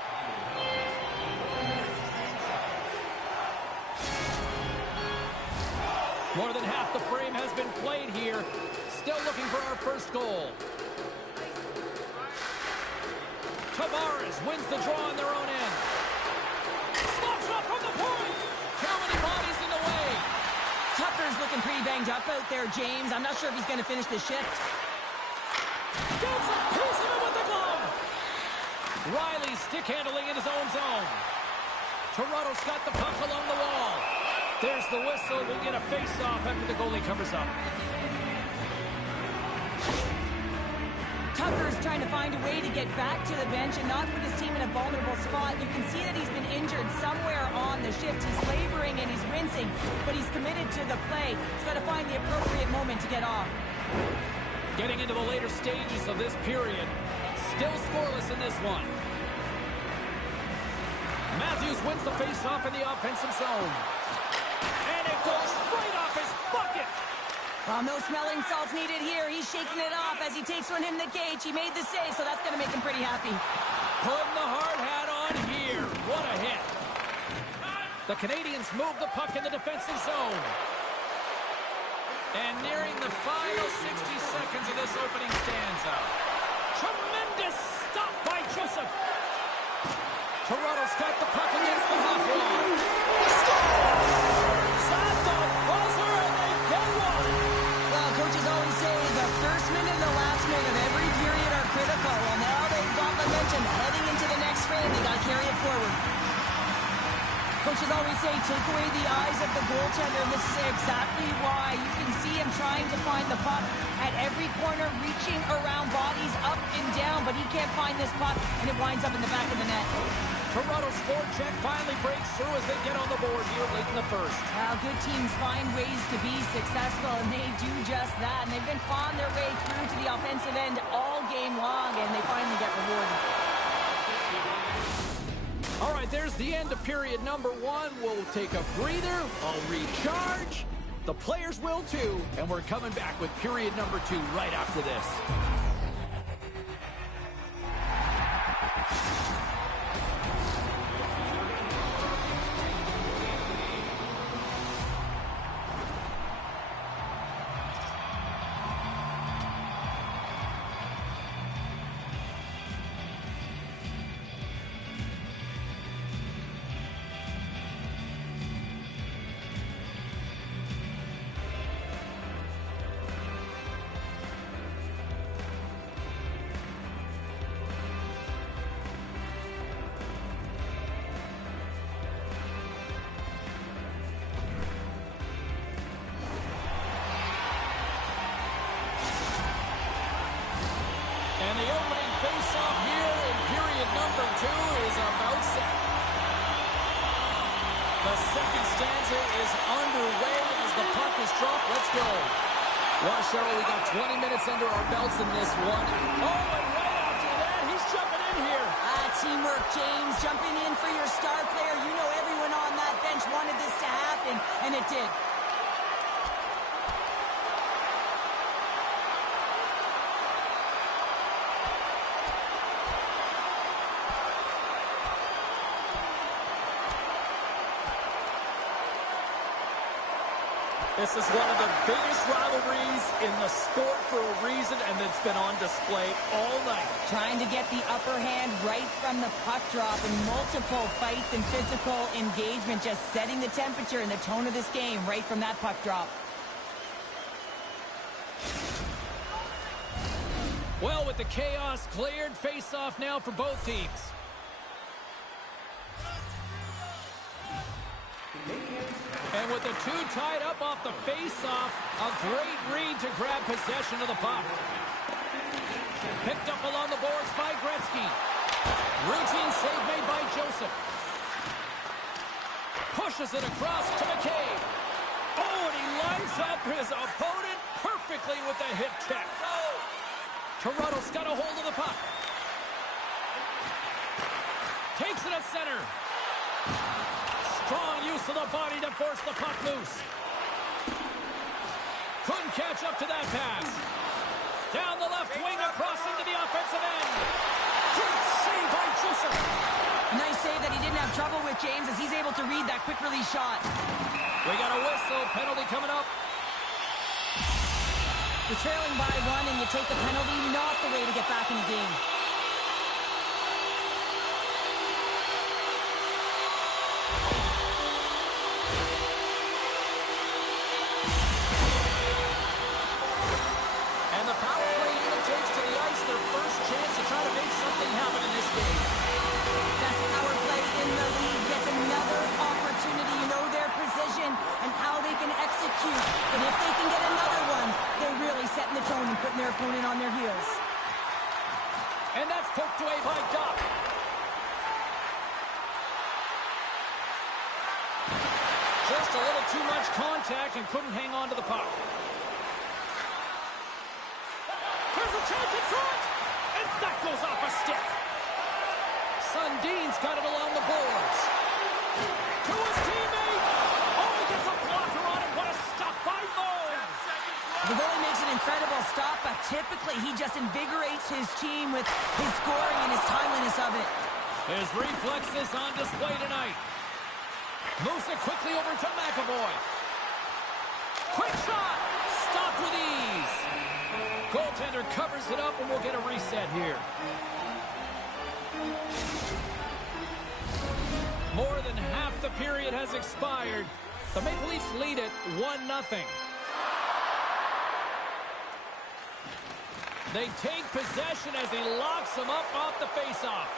More than half the frame has been played here. Still looking for our first goal. Tavares wins the draw on their own end. Slops up from the point. How many bodies in the way? Tucker's looking pretty banged up out there, James. I'm not sure if he's going to finish the shift. Gets a piece of it with the glove. Riley stick handling in his own zone. Toronto's got the puck along the wall. There's the whistle. We'll get a face-off after the goalie covers up. Tucker's trying to find a way to get back to the bench and not put his team in a vulnerable spot. You can see that he's been injured somewhere on the shift. He's laboring and he's wincing, but he's committed to the play. He's got to find the appropriate moment to get off. Getting into the later stages of this period. Still scoreless in this one. Matthews wins the face-off in the offensive zone. And it goes right off his bucket. Well, no smelling salts needed here. He's shaking it off as he takes one in the cage. He made the save, so that's going to make him pretty happy. Putting the hard hat on here. What a hit. The Canadians move the puck in the defensive zone. And nearing the final 60 seconds of this opening stanza. Tremendous stop by Joseph. Toronto's got the puck against the half wall. At the buzzer, and they get one. Well, coaches always say the first minute and the last minute of every period are critical. Well, now they've got momentum heading into the next frame. They got to carry it forward. Coaches always say, take away the eyes of the goaltender, and this is exactly why. You can see him trying to find the puck at every corner, reaching around bodies up and down, but he can't find this puck, and it winds up in the back of the net. Toronto's forecheck finally breaks through as they get on the board here late in the first. Well, good teams find ways to be successful, and they do just that. And they've been clawing their way through to the offensive end all game long, and they finally get rewarded. All right, there's the end of period number one. We'll take a breather. I'll recharge. The players will too. And we're coming back with period number two right after this. And the opening face-off here in period number two is about set. The second stanza is underway as the puck is dropped. Let's go. Well, Cheryl, we got 20 minutes under our belts in this one. Oh, and right after that, he's jumping in here. Teamwork, James. Jumping in for your star player. You know everyone on that bench wanted this to happen, and it did. This is one of the biggest rivalries in the sport for a reason, and it's been on display all night. Trying to get the upper hand right from the puck drop, and multiple fights and physical engagement, just setting the temperature and the tone of this game right from that puck drop. Well, with the chaos cleared, face-off now for both teams. And with the two tied up off the face-off, a great read to grab possession of the puck. Picked up along the boards by Gretzky. Routine save made by Joseph. Pushes it across to McCabe. Oh, and he lines up his opponent perfectly with the hip check. Toronto's got a hold of the puck. Takes it at center. Strong use of the body to force the puck loose. Couldn't catch up to that pass. Down the left wing, across into the offensive end. Good save by Joseph. A nice save that he didn't have trouble with, James, as he's able to read that quick release shot. We got a whistle. Penalty coming up. You're trailing by one and you take the penalty, not the way to get back in the game. And the power play unit takes to the ice their first chance to try to make something happen in this game. Best power play in the league gets another opportunity. You know their precision and how they can execute. And if they can get another one, they're really setting the tone and putting their opponent on their heels. And that's poked away by Doc. Just a little too much contact and couldn't hang on to the puck. Here's a chance in front! And that goes off a stick. Sundin's got it along the boards. To his teammate! Oh, he gets a blocker on it. What a stop by Moe! The goalie makes an incredible stop, but typically he just invigorates his team with his scoring and his timeliness of it. His reflexes on display tonight. Moves it quickly over to McAvoy. Quick shot! Stopped with ease. Goaltender covers it up, and we'll get a reset here. More than half the period has expired. The Maple Leafs lead it 1-0. They take possession as he locks him up off the faceoff.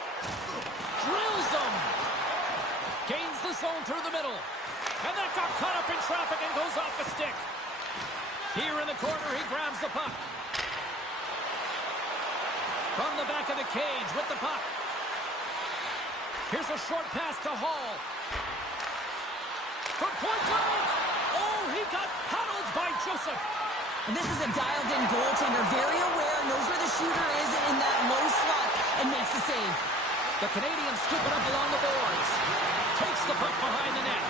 Drills him. Gains the zone through the middle. And that got caught up in traffic and goes off the stick. Here in the corner, he grabs the puck. From the back of the cage with the puck. Here's a short pass to Hall. From point blank. Oh, he got paddled by Joseph. And this is a dialed-in goaltender, very aware, knows where the shooter is in that low slot, and makes the save. The Canadians scoop it up along the boards. Takes the puck behind the net.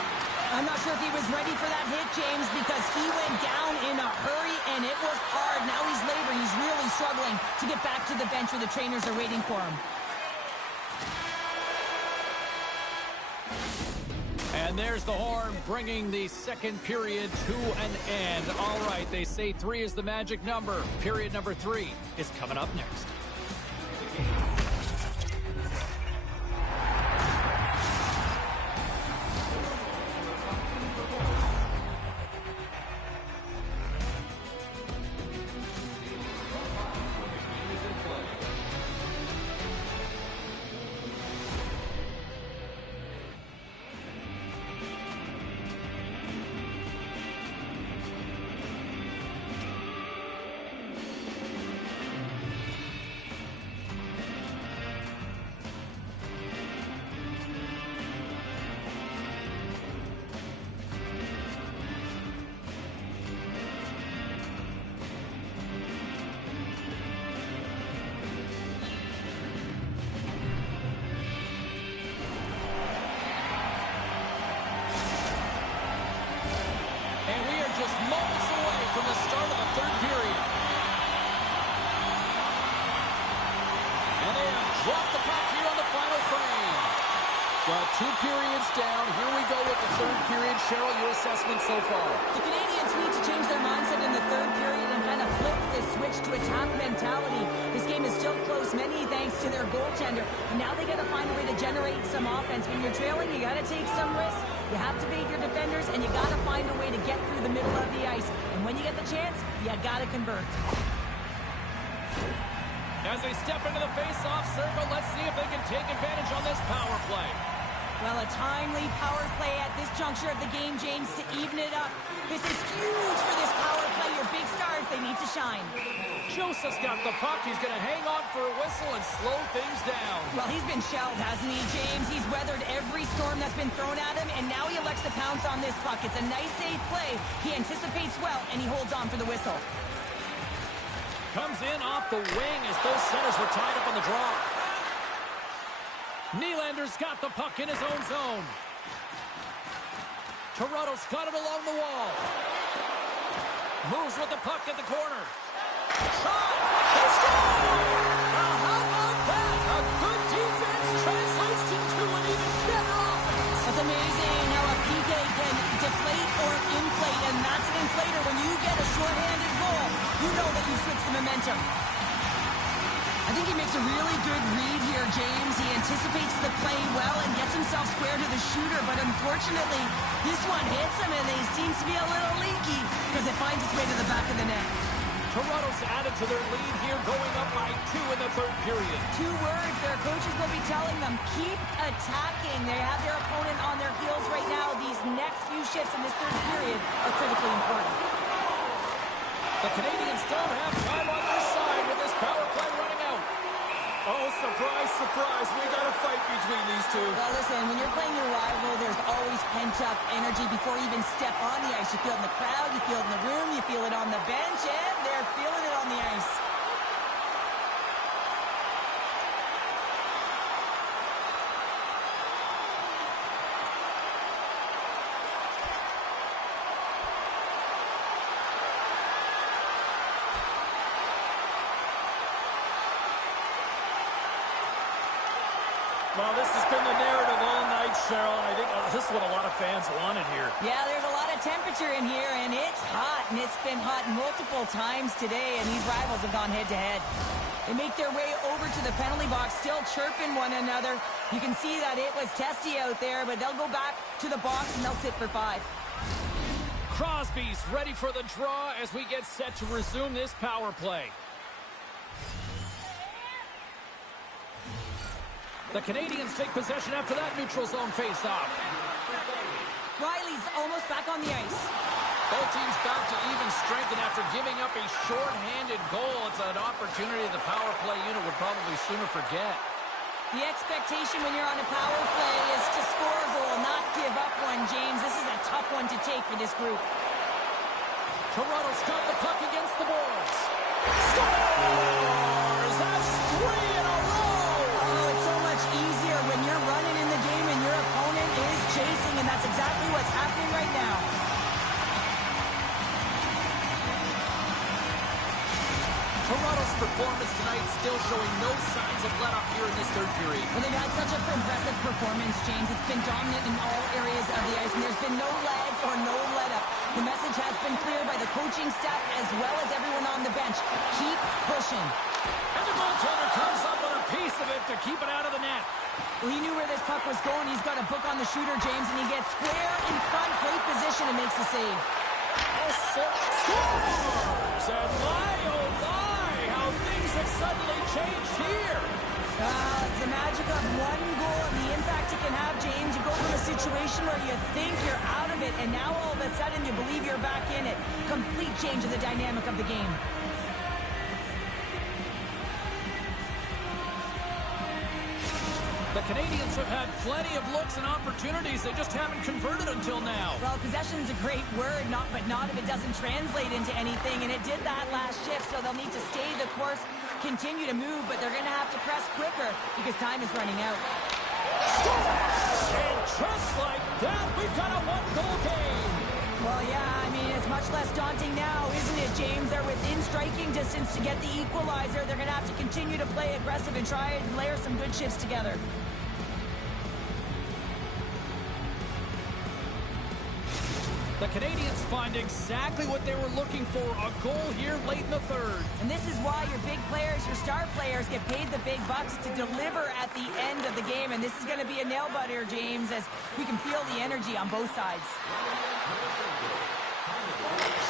I'm not sure if he was ready for that hit, James, because he went down in a hurry, and it was hard. Now he's laboring. He's really struggling to get back to the bench where the trainers are waiting for him. And there's the horn, bringing the second period to an end. All right, they say 3 is the magic number. Period number 3 is coming up next. Just moments away from the start of the third period. And they have dropped the puck here on the final frame. Well, 2 periods down. Here we go with the third period. Cheryl, your assessment so far? The Canadians need to change their mindset in the third period and kind of flip this switch to attack mentality. This game is still close, many thanks to their goaltender. And now they got to find a way to generate some offense. When you're trailing, you got to take some risks. You have to bait your defenders, and you got to find a way to get through the middle of the ice. And when you get the chance, you got to convert. As they step into the face-off circle, let's see if they can take advantage on this power play. Well, a timely power play at this juncture of the game, James, to even it up. This is huge for this power play. Your big stars, they need to shine. Joseph's got the puck. He's going to hang on for a whistle and slow things down. Well, he's been shelled, hasn't he, James? He's weathered every storm that's been thrown at him, and now he elects to pounce on this puck. It's a nice, safe play. He anticipates well, and he holds on for the whistle. Comes in off the wing as both centers were tied up on the draw. Nylander's got the puck in his own zone. Toronto's got it along the wall. Moves with the puck at the corner. Shot! He scored! Now how about that? A good defense translates into an even better offense. It's amazing how a PK can deflate or inflate, and that's an inflator. When you get a shorthanded goal, you know that you switch the momentum. I think he makes a really good read here, James. He anticipates the play well and gets himself square to the shooter, but unfortunately, this one hits him, and he seems to be a little leaky because it finds its way to the back of the net. Toronto's added to their lead here, going up by 2 in the third period. 2 words their coaches will be telling them: keep attacking. They have their opponent on their heels right now. These next few shifts in this third period are critically important. The Canadians don't have time on their side with this power play running out. Oh, surprise, surprise. We got a fight between these two. Well, listen, when you're playing your rival, there's always pent-up energy before you even step on the ice. You feel it in the crowd, you feel it in the room, you feel it on the bench, and they're feeling it on the ice. Well, this has been the narrative all night, Cheryl. I think this is what a lot of fans wanted here. Yeah, there's a lot of temperature in here, and it's hot, and it's been hot multiple times today, and these rivals have gone head-to-head. They make their way over to the penalty box, still chirping one another. You can see that it was testy out there, but they'll go back to the box, and they'll sit for 5. Crosby's ready for the draw as we get set to resume this power play. The Canadians take possession after that neutral zone face-off. Riley's almost back on the ice. Both teams back to even strength, and after giving up a short-handed goal, it's an opportunity the power play unit would probably sooner forget. The expectation when you're on a power play is to score a goal, not give up one, James. This is a tough one to take for this group. Toronto's got the puck against the boards. Scores! That's 3 in a row! Oh, it's so much easier when you're running in the game and your opponent is chasing, and that's exactly what's happening right now. Toronto's performance tonight still showing no signs of let-up here in this third period. Well, they've had such a impressive performance, James. It's been dominant in all areas of the ice, and there's been no lag or no let-up. The message has been clear by the coaching staff as well as everyone on the bench. Keep pushing. And the goaltender comes up with a piece of it to keep it out of the net. Well, he knew where this puck was going. He's got a book on the shooter, James, and he gets square in front, great position, and makes the save. Scores! And my, oh my, how things have suddenly changed here. It's the magic of one goal and the impact it can have, James. You go from a situation where you think you're out of it, and now all of a sudden you believe you're back in it. Complete change of the dynamic of the game. The Canadians have had plenty of looks and opportunities. They just haven't converted until now. Well, possession's a great word, but not if it doesn't translate into anything, and it did that last shift, so they'll need to stay the course, continue to move, but they're going to have to press quicker because time is running out. And just like that, we've got a one-goal game. Well, yeah, I mean, it's much less daunting now, isn't it, James? They're within striking distance to get the equalizer. They're going to have to continue to play aggressive and try and layer some good shifts together. The Canadians find exactly what they were looking for, a goal here late in the third. And this is why your big players, your star players, get paid the big bucks to deliver at the end of the game. And this is going to be a nail-biter, James, as we can feel the energy on both sides.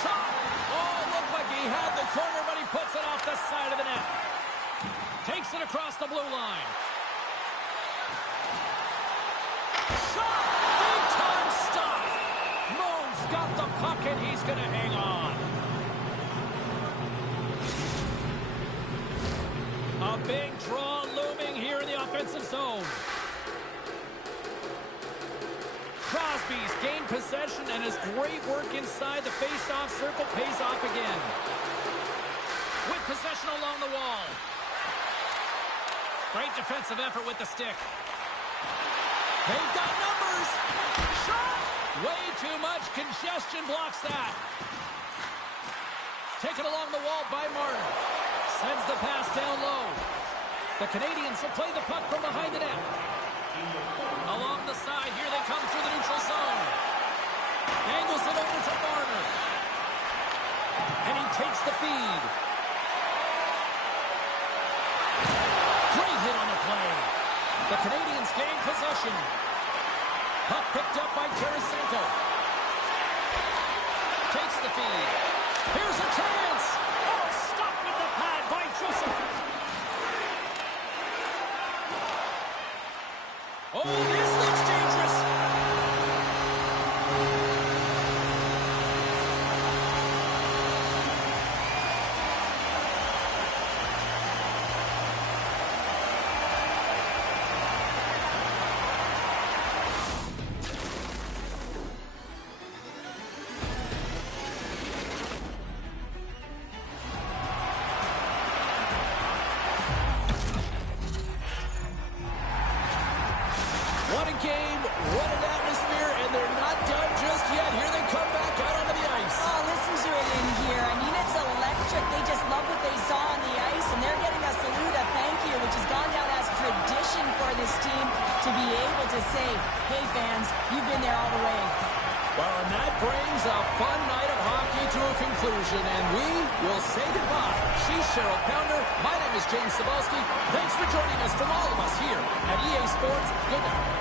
Shot! Oh, looked like he had the corner, but he puts it off the side of the net. Takes it across the blue line. Shot! Big-time stop! Moon's got the puck, and he's going to hang on. A big draw looming here in the offensive zone. Crosby's gained possession, and his great work inside the face-off circle pays off again. With possession along the wall. Great defensive effort with the stick. They've got numbers. Shot! Way too much congestion blocks that. Taken along the wall by Martin. Sends the pass down low. The Canadians will play the puck from behind the net. Along the side, here they come through the neutral zone. Angles it over to Marner. And he takes the feed. Great hit on the play. The Canadians gain possession. Puck picked up by Tarasenko. Takes the feed. Here's a chance. Oh, stopped with the pad by Joseph. Oh, this looks dangerous. What a game, what an atmosphere, and they're not done just yet. Here they come back out onto the ice. Oh, listen to it in here. I mean, it's electric. They just love what they saw on the ice, and they're getting a salute, a thank you, which has gone down as tradition for this team to be able to say, hey, fans, you've been there all the way. Well, and that brings a fun night of hockey to a conclusion, and we will say goodbye. She's Cheryl Pounder. My name is James Cebulski. Thanks for joining us from all of us here at EA Sports. Good night.